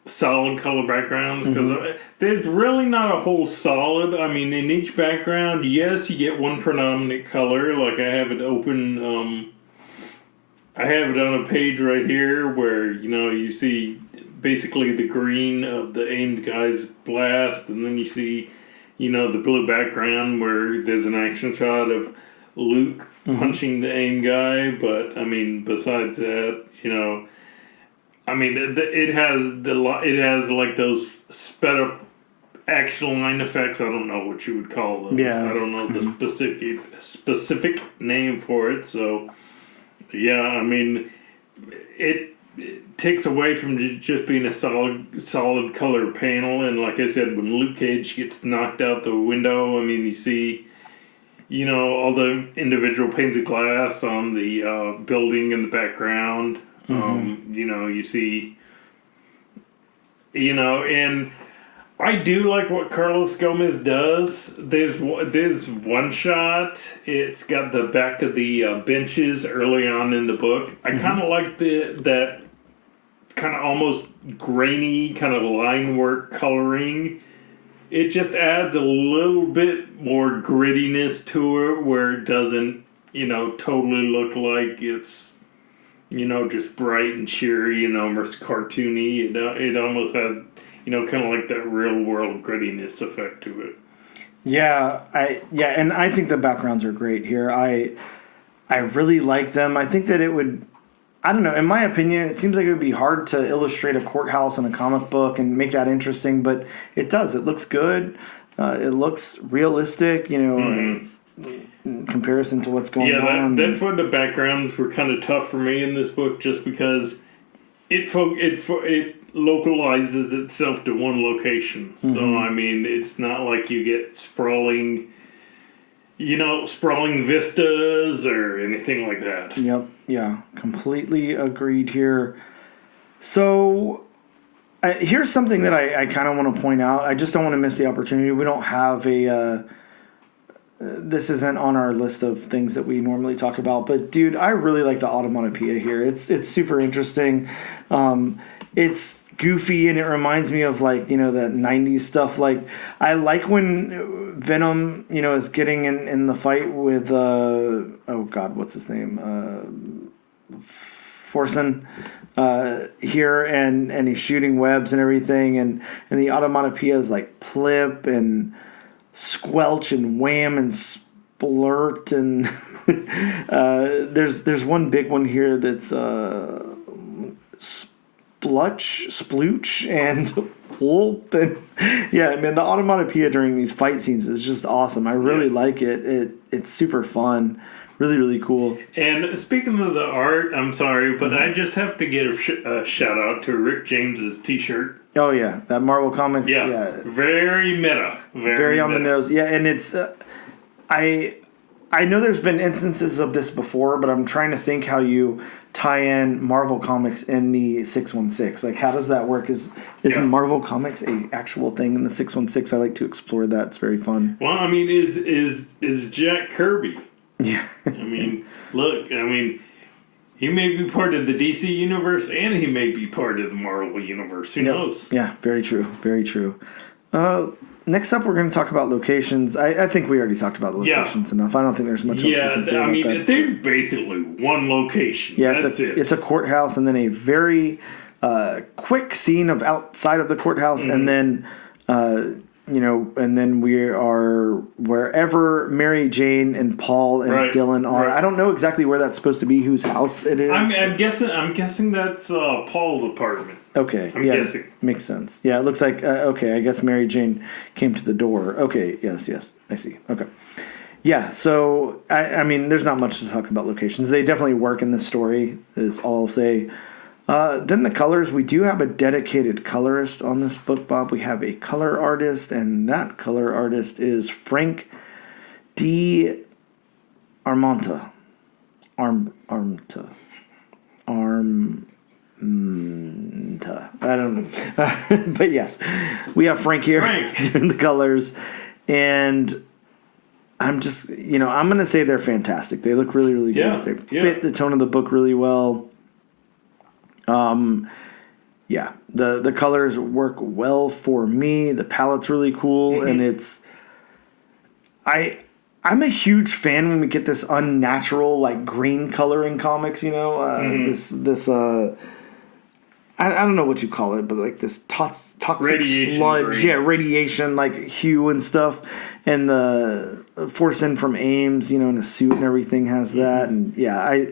solid color backgrounds, because there's really not a whole solid. In each background, yes, you get one predominant color. Like I have it open. I have it on a page right here where you see basically the green of the aimed guy's blast, and then you see the blue background where there's an action shot of Luke punching the AIM guy. But besides that, it has like those sped up action line effects. I don't know what you would call them. Yeah. I don't know the specific name for it. So it takes away from just being a solid color panel. And like I said, when Luke Cage gets knocked out the window, you see all the individual panes of glass on the building in the background. You see, and I do like what Carlos Gomez does. There's one shot. It's got the back of the benches early on in the book. I kind of like that kind of almost grainy kind of line work coloring. It just adds a little bit more grittiness to it, where it doesn't, totally look like it's, just bright and cheery and almost cartoony. It almost has, kind of like that real world grittiness effect to it. And I think the backgrounds are great here. I really like them. I think that it would, I don't know, in my opinion, it seems like it would be hard to illustrate a courthouse in a comic book and make that interesting, but it does. It looks good. It looks realistic, in comparison to what's going on. That's why the backgrounds were kind of tough for me in this book, just because it localizes itself to one location. So, it's not like you get sprawling vistas or anything like that. Yep. Yeah. Completely agreed here. So here's something that I kind of want to point out. I just don't want to miss the opportunity. We don't have this isn't on our list of things that we normally talk about, but dude, I really like the automatopoeia here. It's super interesting. It's goofy, and it reminds me of like, you know, that 90s stuff. Like, I like when Venom, you know, is getting in the fight with oh god, what's his name, Forsen, here, and he's shooting webs and everything, and the automatopoeias like plip and squelch and wham and splurt, and there's one big one here that's splooch and whoop, and yeah, man, the onomatopoeia during these fight scenes is just awesome. I really like it. It's super fun, really, really cool. And speaking of the art, I'm sorry, but I just have to give a shout out to Rick James's T-shirt. Oh yeah, that Marvel Comics. Yeah, very meta, very on the nose. Yeah, and it's I know there's been instances of this before, but I'm trying to think how you tie in Marvel Comics in the 616. Like, how does that work? Is Marvel Comics a actual thing in the 616? I like to explore that. It's very fun. Well, I mean, is Jack Kirby? Yeah. I mean, look, I mean, he may be part of the DC universe, and he may be part of the Marvel universe. Who knows? Yeah, very true. Very true. Next up, we're going to talk about locations. I think we already talked about the locations enough. I don't think there's much else we can say about that. Yeah, I mean, they're basically one location. Yeah, That's it. It's a courthouse, and then a very quick scene of outside of the courthouse, and then you know, and then we are wherever Mary Jane and Paul and Dylan are. I don't know exactly where that's supposed to be, whose house it is. I'm guessing that's Paul's apartment. Okay. I'm guessing. Makes sense. Yeah, it looks like okay. I guess Mary Jane came to the door. Okay. Yes. I see. Okay. Yeah. So I mean, there's not much to talk about locations. They definitely work in this story. Is all I'll say. Then the colors, we do have a dedicated colorist on this book, Bob. We have a color artist, and that color artist is Frank D. Armenta. Armenta. I don't know. But yes, we have Frank here doing the colors, and I'm just, you know, I'm going to say they're fantastic. They look really, really good. They fit the tone of the book really well. Yeah, the colors work well for me. The palette's really cool, and it's I'm a huge fan when we get this unnatural like green color in comics. You know, this I don't know what you call it, but like this toxic radiation sludge, green. Radiation like hue and stuff, and the Forsen from Ames, you know, in a suit and everything has that, and yeah,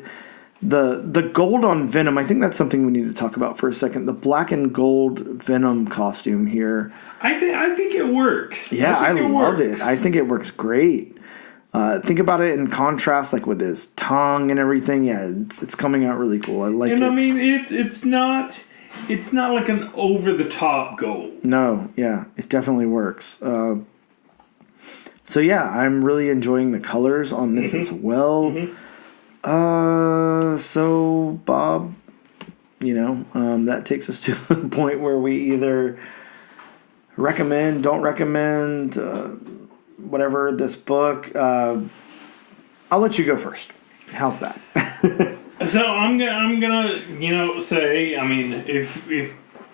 The gold on Venom, I think that's something we need to talk about for a second. The black and gold Venom costume here. I think it works. Yeah, I love it. I think it works great. Think about it in contrast, like with his tongue and everything. Yeah, it's coming out really cool. I like it. And I mean, it's not like an over the top gold. No, yeah, it definitely works. So yeah, I'm really enjoying the colors on this as well. So Bob, you know, that takes us to the point where we either recommend, don't recommend, whatever this book. I'll let you go first. How's that? So I'm gonna you know say, I mean, if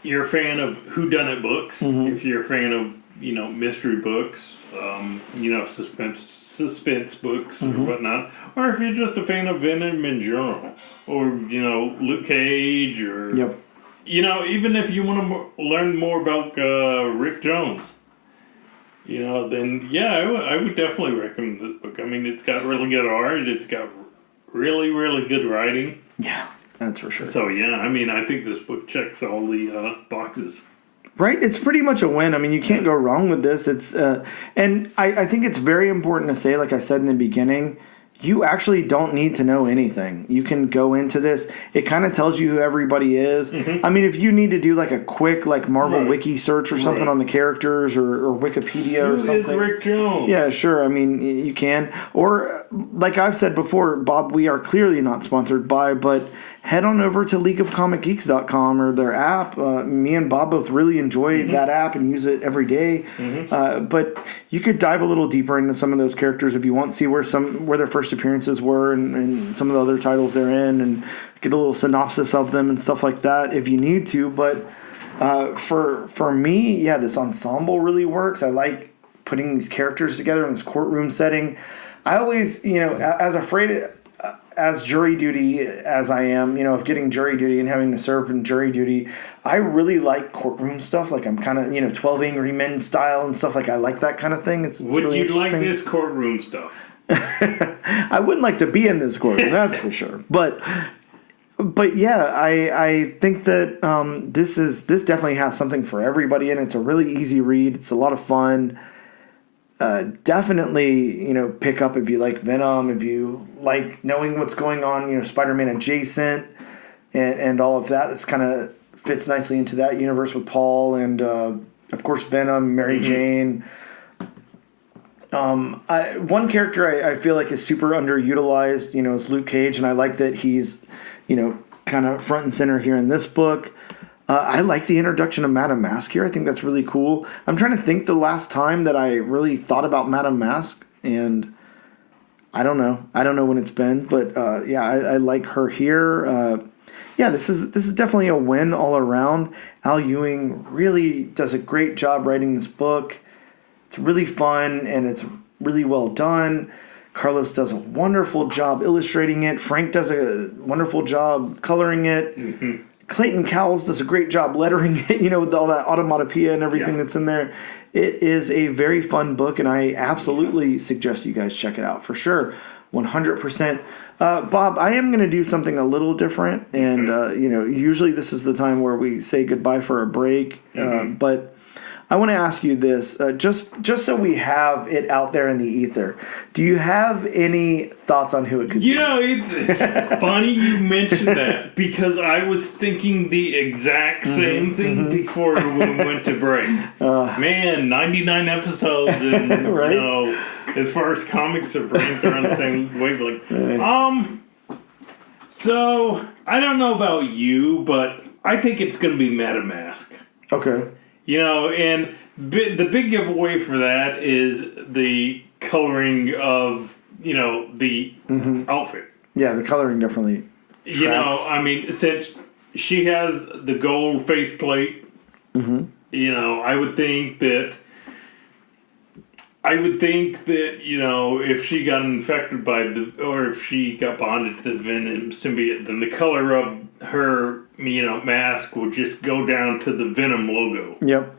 you're a fan of whodunit books, if you're a fan of, you know, mystery books, you know, suspense books or whatnot, or if you're just a fan of Venom in general, or, you know, Luke Cage, or you know, even if you want to learn more about Rick Jones, you know, then yeah, I would definitely recommend this book. I mean, it's got really good art. It's got really, really good writing. Yeah, that's for sure. So yeah, I mean, I think this book checks all the boxes. Right, it's pretty much a win. I mean, you can't go wrong with this. It's and I think it's very important to say, like I said in the beginning, you actually don't need to know anything. You can go into this. It kind of tells you who everybody is. I mean, if you need to do like a quick like Marvel Wiki search or something on the characters or Wikipedia or something. Who is Rick Jones? Yeah, sure. I mean, you can. Or like I've said before, Bob, we are clearly not sponsored by, but head on over to leagueofcomicgeeks.com or their app. Me and Bob both really enjoy that app and use it every day. But you could dive a little deeper into some of those characters if you want, see where their first appearances were and some of the other titles they're in, and get a little synopsis of them and stuff like that if you need to. But For me, yeah, this ensemble really works. I like putting these characters together in this courtroom setting. I always, as afraid as jury duty as I am, of getting jury duty and having to serve in jury duty, I really like courtroom stuff. Like I'm kind of, 12 Angry Men style and stuff. Like I like that kind of thing. It's Would really you like interesting. this courtroom stuff? I wouldn't like to be in this courtroom, that's for sure. But yeah, I think that this definitely has something for everybody, and it's a really easy read. It's a lot of fun. Definitely, pick up if you like Venom, if you like knowing what's going on, Spider-Man adjacent, and all of that. It's kind of fits nicely into that universe with Paul and of course Venom, Mary Jane. One character I feel like is super underutilized, is Luke Cage, and I like that he's, kind of front and center here in this book. I like the introduction of Madame Mask here. I think that's really cool. I'm trying to think the last time that I really thought about Madame Mask, and I don't know. I don't know when it's been, but yeah, I like her here. Yeah, this is definitely a win all around. Al Ewing really does a great job writing this book. It's really fun, and it's really well done. Carlos does a wonderful job illustrating it. Frank does a wonderful job coloring it. Mm-hmm. Clayton Cowles does a great job lettering it, with all that automatopoeia and everything that's in there. It is a very fun book, and I absolutely suggest you guys check it out for sure, 100%. Bob, I am going to do something a little different, and, usually this is the time where we say goodbye for a break, but I want to ask you this, just so we have it out there in the ether. Do you have any thoughts on who it could be? It's funny you mentioned that, because I was thinking the exact same thing before we went to break. Man, 99 episodes, and right? as far as comics are on the same wavelength. So I don't know about you, but I think it's going to be Madame Mask. Okay. And the big giveaway for that is the coloring of, the outfit. Yeah, the coloring definitely tracks. Since she has the gold faceplate, I would think that, if she got infected or if she got bonded to the Venom symbiote, then the color of her, mask would just go down to the Venom logo. Yep.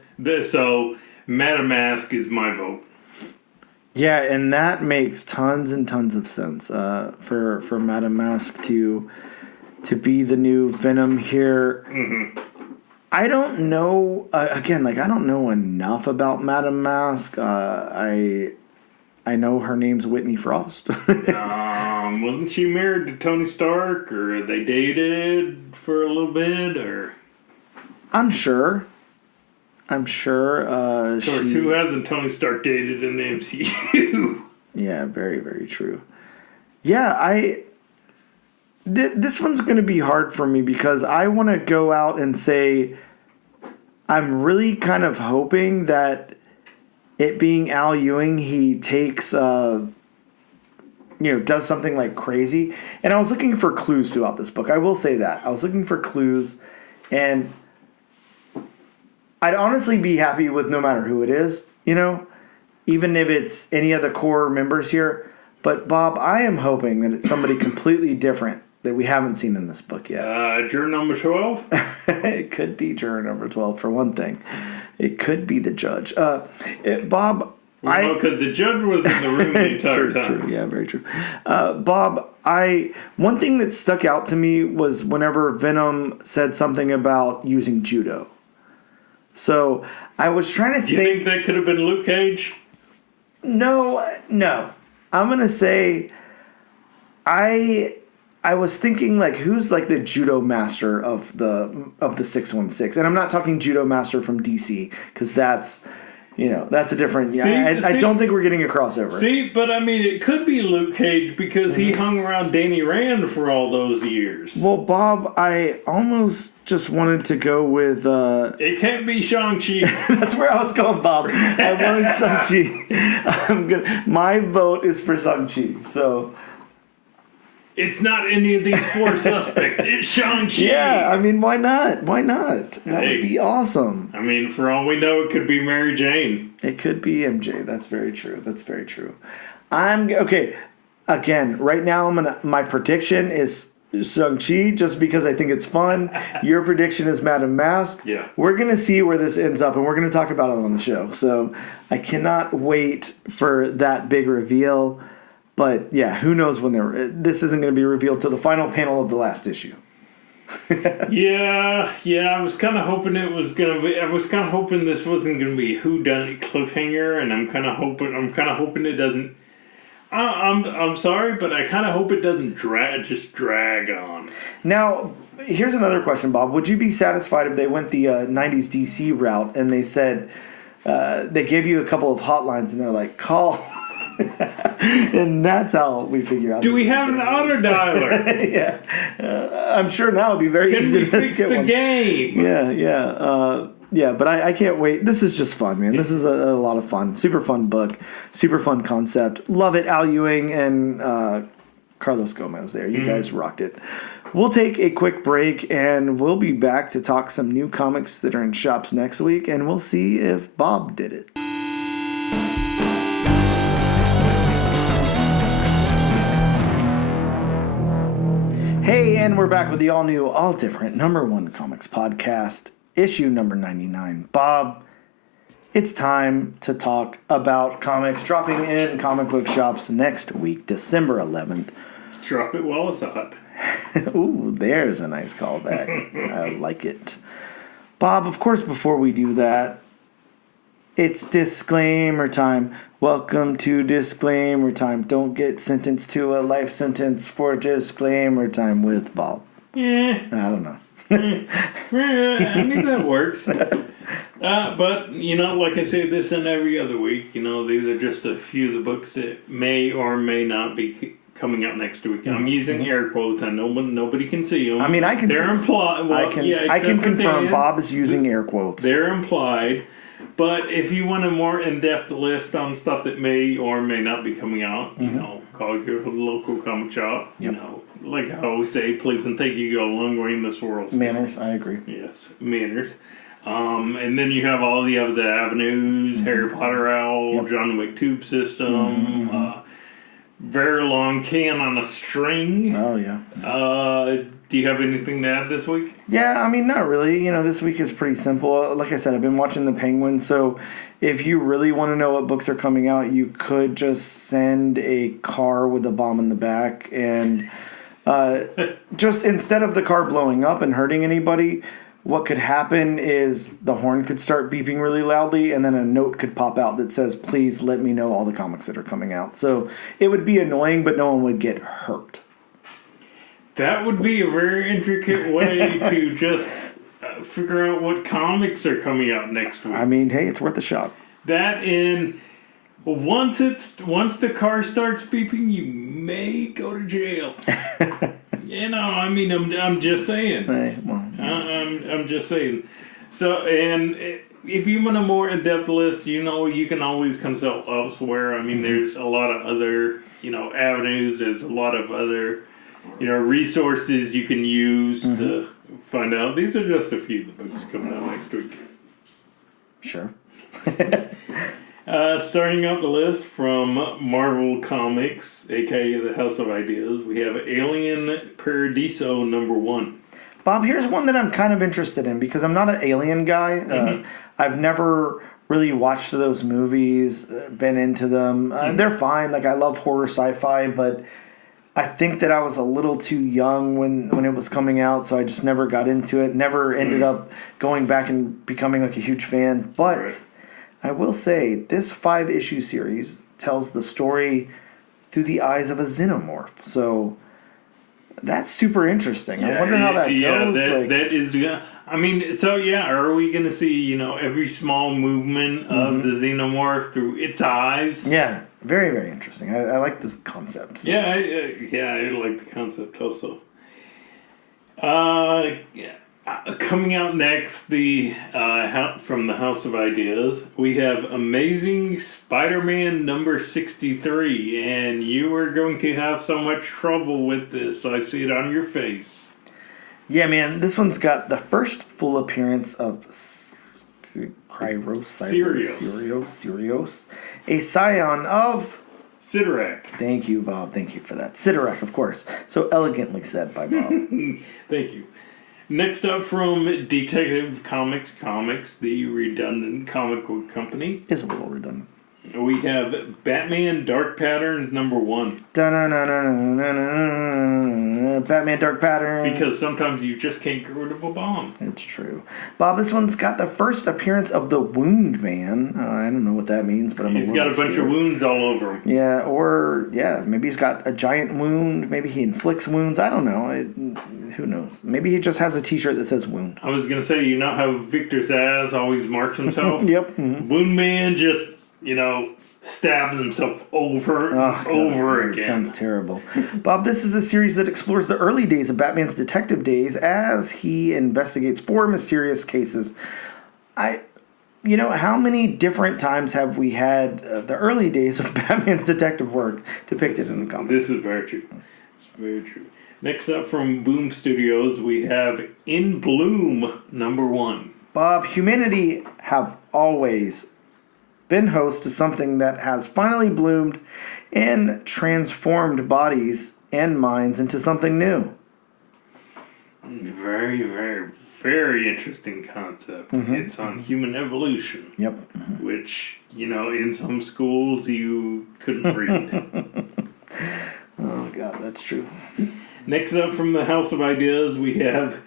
So, Madame Mask is my vote. Yeah, and that makes tons and tons of sense for Madame Mask to be the new Venom here. Mm-hmm. I don't know. Again, I don't know enough about Madame Mask. I know her name's Whitney Frost. Wasn't she married to Tony Stark, or they dated for a little bit, or? I'm sure. Of course, who hasn't Tony Stark dated in the MCU? Yeah, very, very true. Yeah, this one's going to be hard for me because I want to go out and say I'm really kind of hoping that it being Al Ewing, he takes, does something like crazy. And I was looking for clues throughout this book. I will say that. I was looking for clues, and I'd honestly be happy with no matter who it is, even if it's any of the core members here. But, Bob, I am hoping that it's somebody completely different that we haven't seen in this book yet. Juror number 12? It could be juror number 12, for one thing. It could be the judge. Bob... because the judge was in the room the entire time. True. Yeah, very true. Bob, one thing that stuck out to me was whenever Venom said something about using judo. So I was trying to think... Do you think that could have been Luke Cage? No. I'm going to say I was thinking who's the judo master of the 616. And I'm not talking judo master from DC, because that's that's a different... I don't think we're getting a crossover. See, but it could be Luke Cage because he hung around Danny Rand for all those years. Well, Bob, I almost just wanted to go with... It can't be Shang-Chi. That's where I was going, Bob. I wanted Shang-Chi. My vote is for Shang-Chi, so... It's not any of these four suspects. It's Shang-Chi. Yeah, I mean, why not? Why not? That would be awesome. I mean, for all we know, it could be Mary Jane. It could be MJ. That's very true. That's very true. Okay. Again, right now, my prediction is Shang-Chi, just because I think it's fun. Your prediction is Madame Mask. Yeah. We're going to see where this ends up, and we're going to talk about it on the show. So I cannot wait for that big reveal. But yeah, who knows when this isn't going to be revealed till the final panel of the last issue. yeah. I was kind of hoping it was gonna be. I was kind of hoping this wasn't gonna be a whodunit cliffhanger, and I'm kind of hoping it doesn't. I'm sorry, but I kind of hope it doesn't drag on. Now, here's another question, Bob. Would you be satisfied if they went the 90s DC route and they said they gave you a couple of hotlines and they're like, call. And that's how we figure out. Do we have an auto dialer? Yeah, I'm sure now it'd be very easy to fix get the one. game? Yeah. But I can't wait. This is just fun, man. This is a lot of fun. Super fun book. Super fun concept. Love it, Al Ewing and Carlos Gomez. There, you guys rocked it. We'll take a quick break and we'll be back to talk some new comics that are in shops next week, and we'll see if Bob did it. Hey, and we're back with the all-new, all-different #1 comics podcast, issue number 99. Bob, it's time to talk about comics dropping in comic book shops next week, December 11th. Drop it while it's hot. Ooh, there's a nice callback. I like it. Bob, of course, before we do that, it's disclaimer time. Welcome to disclaimer time. Don't get sentenced to a life sentence for disclaimer time with Bob. Yeah. I don't know. I mean, that works. But, like I say this and every other week, these are just a few of the books that may or may not be coming out next week. I'm using air quotes. I know nobody can see them. I mean, I can. They're implied. Well, I can confirm Bob is using air quotes. They're implied. But if you want a more in-depth list on stuff that may or may not be coming out, call your local comic shop. Yep. Like I always say, please and thank you go a long way in this world. Manners, I agree. Yes, manners. And then you have all the other avenues: Harry Potter Owl, John Wick Tube System, very long can on a string. Oh yeah. Do you have anything to add this week? Yeah, I mean, not really. This week is pretty simple. Like I said, I've been watching The Penguin, so if you really want to know what books are coming out, you could just send a car with a bomb in the back, and just instead of the car blowing up and hurting anybody, what could happen is the horn could start beeping really loudly, and then a note could pop out that says, please let me know all the comics that are coming out. So it would be annoying, but no one would get hurt. That would be a very intricate way to just figure out what comics are coming out next week. I mean, hey, it's worth a shot. That and once the car starts beeping, you may go to jail. I mean, I'm just saying. Hey, well, I'm just saying. So, and if you want a more in-depth list, you can always consult elsewhere. I mean, there's a lot of other, avenues. There's a lot of other, resources you can use to find out. These are just a few of the books coming out next week. Sure. Starting out the list from Marvel Comics, aka the House of Ideas, we have Alien Paradiso #1. Bob, here's one that I'm kind of interested in because I'm not an Alien guy. I've never really watched those movies, been into them. They're fine. Like, I love horror sci-fi, but I think that I was a little too young when it was coming out, so I just never got into it. Never ended up going back and becoming like a huge fan. But I will say this 5-issue series tells the story through the eyes of a xenomorph. So that's super interesting. I wonder how that goes. Yeah, that is. I mean, so are we going to see every small movement of the xenomorph through its eyes? Yeah, very, very interesting. I like this concept. So. Yeah, I like the concept also. Coming out next, from the House of Ideas, we have Amazing Spider-Man number 63, and you are going to have so much trouble with this. I see it on your face. Yeah, man, this one's got the first full appearance of Sirios, a scion of... Sidorak. Thank you, Bob. Thank you for that. Sidorak, of course. So elegantly said by Bob. Thank you. Next up from Detective Comics, the redundant comic book company. Is a little redundant. We have Batman Dark Patterns number 1. Batman Dark Patterns. Because sometimes you just can't get rid of a bomb. It's true. Bob, this one's got the first appearance of the Wound Man. I don't know what that means, but He's got a bunch of wounds all over him. Yeah, maybe he's got a giant wound. Maybe he inflicts wounds. I don't know. Who knows? Maybe he just has a t-shirt that says wound. I was going to say, you know how Victor Zsasz always marks himself? Yep. Mm-hmm. Wound Man just... stabs himself over and over again. It sounds terrible. Bob, this is a series that explores the early days of Batman's detective days as he investigates 4 mysterious cases. How many different times have we had the early days of Batman's detective work depicted in the comic? This is very true. It's very true. Next up from Boom Studios, we have In Bloom number 1. Bob, humanity have always been host to something that has finally bloomed and transformed bodies and minds into something new. Very, very, very interesting concept. Mm-hmm. It's on human evolution. Yep. Mm-hmm. Which, in some schools you couldn't read. Oh, God, that's true. Next up from the House of Ideas, we have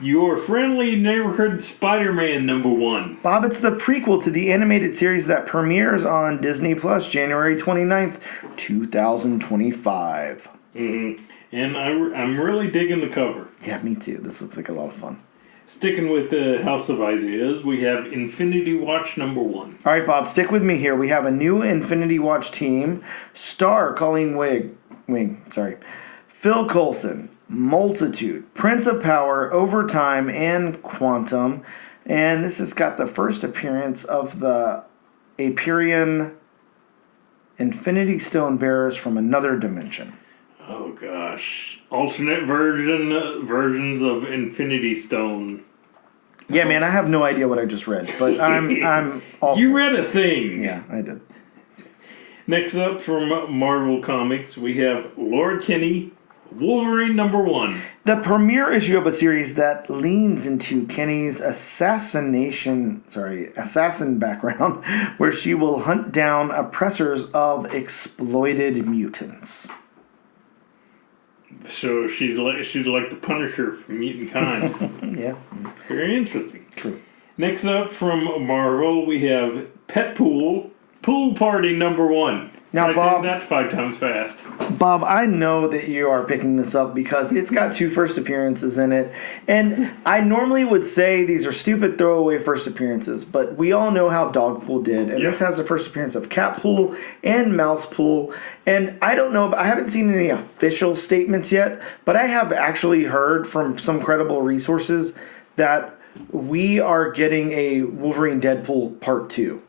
Your Friendly Neighborhood Spider-Man number 1. Bob, it's the prequel to the animated series that premieres on Disney Plus January 29th, 2025. Mm-hmm. And I'm really digging the cover. Yeah, me too. This looks like a lot of fun. Sticking with the House of Ideas, we have Infinity Watch number 1. All right, Bob, stick with me here. We have a new Infinity Watch team. Star Colleen Wing, Phil Coulson, Multitude, Prince of Power, Overtime, and Quantum. And this has got the first appearance of the Aperian Infinity Stone Bearers from another dimension. Oh gosh. Alternate versions of Infinity Stone. Yeah, man, I have no idea what I just read, but I'm all You read a thing. Yeah, I did. Next up from Marvel Comics, we have Lord Kenny, Wolverine number 1. The premiere issue of a series that leans into Kenny's assassin background, where she will hunt down oppressors of exploited mutants. So she's like the Punisher from Mutant Kind. Yeah. Very interesting. True. Next up from Marvel, we have Pet Pool Party number 1. Now, Bob, say that 5 times fast. Bob, I know that you are picking this up because it's got 2 first appearances in it. And I normally would say these are stupid throwaway first appearances, but we all know how Dogpool did. And This has the first appearance of Catpool and Mousepool. And I don't know, I haven't seen any official statements yet, but I have actually heard from some credible resources that we are getting a Wolverine Deadpool Part 2.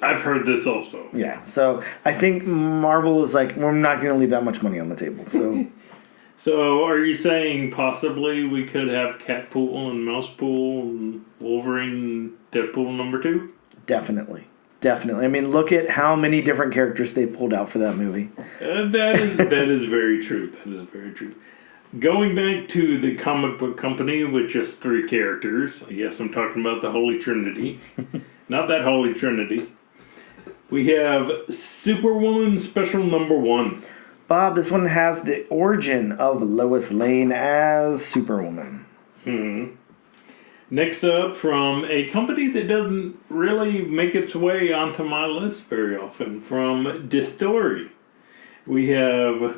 I've heard this also. Yeah, so I think Marvel is like, we're not going to leave that much money on the table. So, So are you saying possibly we could have Catpool and Mousepool and Wolverine Deadpool number 2? Definitely. I mean, look at how many different characters they pulled out for that movie. That is very true. That is very true. Going back to the comic book company with just 3 characters. Yes, I'm talking about the Holy Trinity. Not that Holy Trinity. We have Superwoman Special number 1. Bob, this one has the origin of Lois Lane as Superwoman. Mm-hmm. Next up, from a company that doesn't really make its way onto my list very often, from Distillery, we have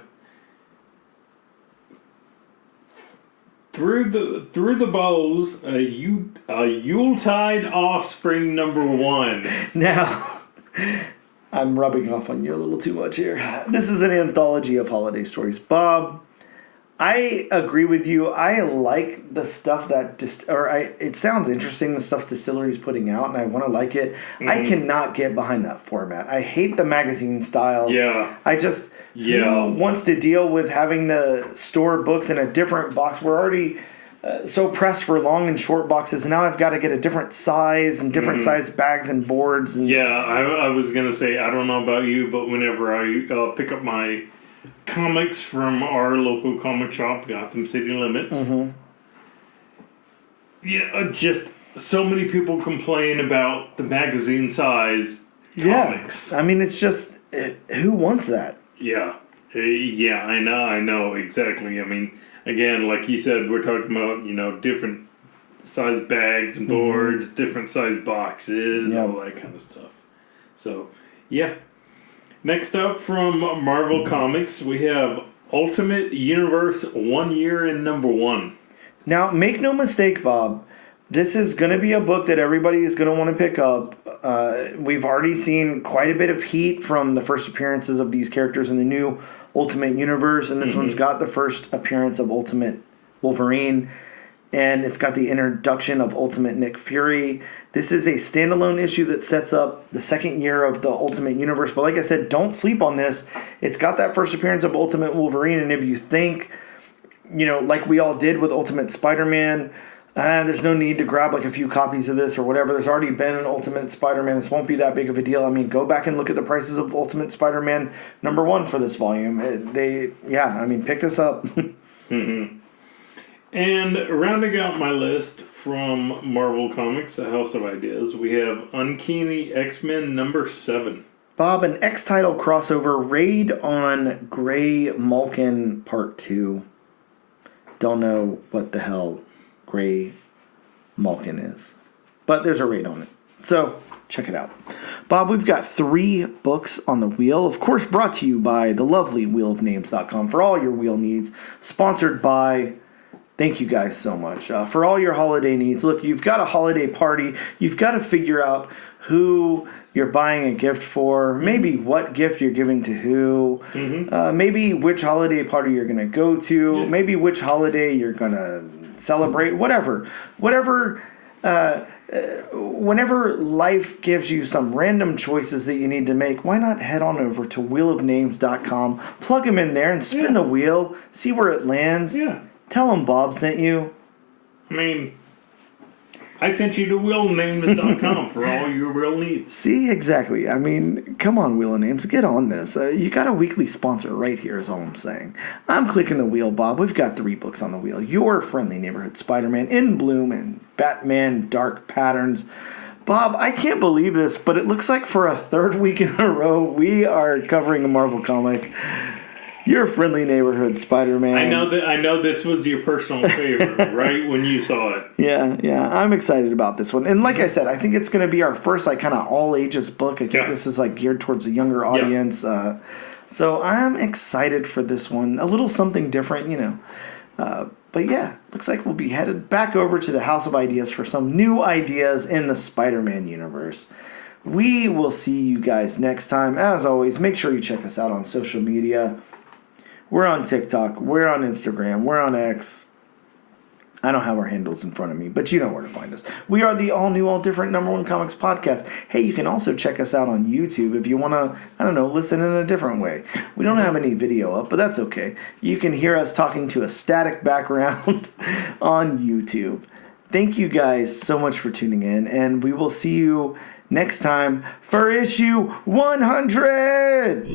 Through the Bows, a Yuletide Offspring number 1. Now, I'm rubbing off on you a little too much here. This is an anthology of holiday stories. Bob, I agree with you. I like the stuff that it sounds interesting, the stuff Distillery's putting out, and I want to like it. I cannot get behind that format. I hate the magazine style. Yeah. I just who wants to deal with having to store books in a different box? We're already so pressed for long and short boxes, and now I've got to get a different size and different size bags and boards. And yeah, I was gonna say, I don't know about you, but whenever I pick up my comics from our local comic shop, Gotham City Limits. Just so many people complain about the magazine size comics. I mean, it's just who wants that? Yeah, I know exactly. I mean, again, like you said, we're talking about different size bags and boards, different size boxes, all that kind of stuff. So, yeah. Next up from Marvel Comics, we have Ultimate Universe 1 Year in #1. Now, make no mistake, Bob. This is going to be a book that everybody is going to want to pick up. We've already seen quite a bit of heat from the first appearances of these characters in the new Ultimate Universe, and this one's got the first appearance of Ultimate Wolverine, and it's got the introduction of Ultimate Nick Fury. This is a standalone issue that sets up the second year of the Ultimate Universe. But like I said, don't sleep on this. It's got that first appearance of Ultimate Wolverine. And if you think, like we all did with Ultimate Spider-Man, there's no need to grab like a few copies of this or whatever. There's already been an Ultimate Spider-Man. This won't be that big of a deal. I mean, go back and look at the prices of Ultimate Spider-Man #1 for this volume. Pick this up. And rounding out my list from Marvel Comics, A House of Ideas, we have Uncanny X-Men #7. Bob, an X-Title crossover, Raid on Gray Malkin Part 2. Don't know what the hell Gray Malkin is, but there's a raid on it. So, check it out. Bob, we've got 3 books on the wheel. Of course, brought to you by the lovely wheelofnames.com for all your wheel needs. Sponsored by... Thank you guys so much for all your holiday needs. Look, you've got a holiday party. You've got to figure out who you're buying a gift for, maybe what gift you're giving to who, maybe which holiday party you're going to go to, maybe which holiday you're going to celebrate, whatever. Whenever life gives you some random choices that you need to make, why not head on over to wheelofnames.com, plug them in there and spin the wheel, see where it lands. Yeah. Tell them Bob sent you. I mean, I sent you to wheelofnames.com for all your real needs. See, exactly. I mean, come on, Wheel of Names, get on this. You got a weekly sponsor right here is all I'm saying. I'm clicking the wheel, Bob. We've got 3 books on the wheel. Your Friendly Neighborhood Spider-Man, In Bloom, and Batman Dark Patterns. Bob, I can't believe this, but it looks like for a 3rd week in a row, we are covering a Marvel comic. Your Friendly Neighborhood Spider-Man. I know this was your personal favorite, right, when you saw it. Yeah. I'm excited about this one. And like I said, I think it's going to be our first, kind of all-ages book. I think this is, geared towards a younger audience. So I'm excited for this one. A little something different, But yeah, looks like we'll be headed back over to the House of Ideas for some new ideas in the Spider-Man universe. We will see you guys next time. As always, make sure you check us out on social media. We're on TikTok, we're on Instagram, we're on X. I don't have our handles in front of me, but you know where to find us. We are the all-new, all-different #1 Comics podcast. Hey, you can also check us out on YouTube if you want to, listen in a different way. We don't have any video up, but that's okay. You can hear us talking to a static background on YouTube. Thank you guys so much for tuning in, and we will see you next time for issue 100!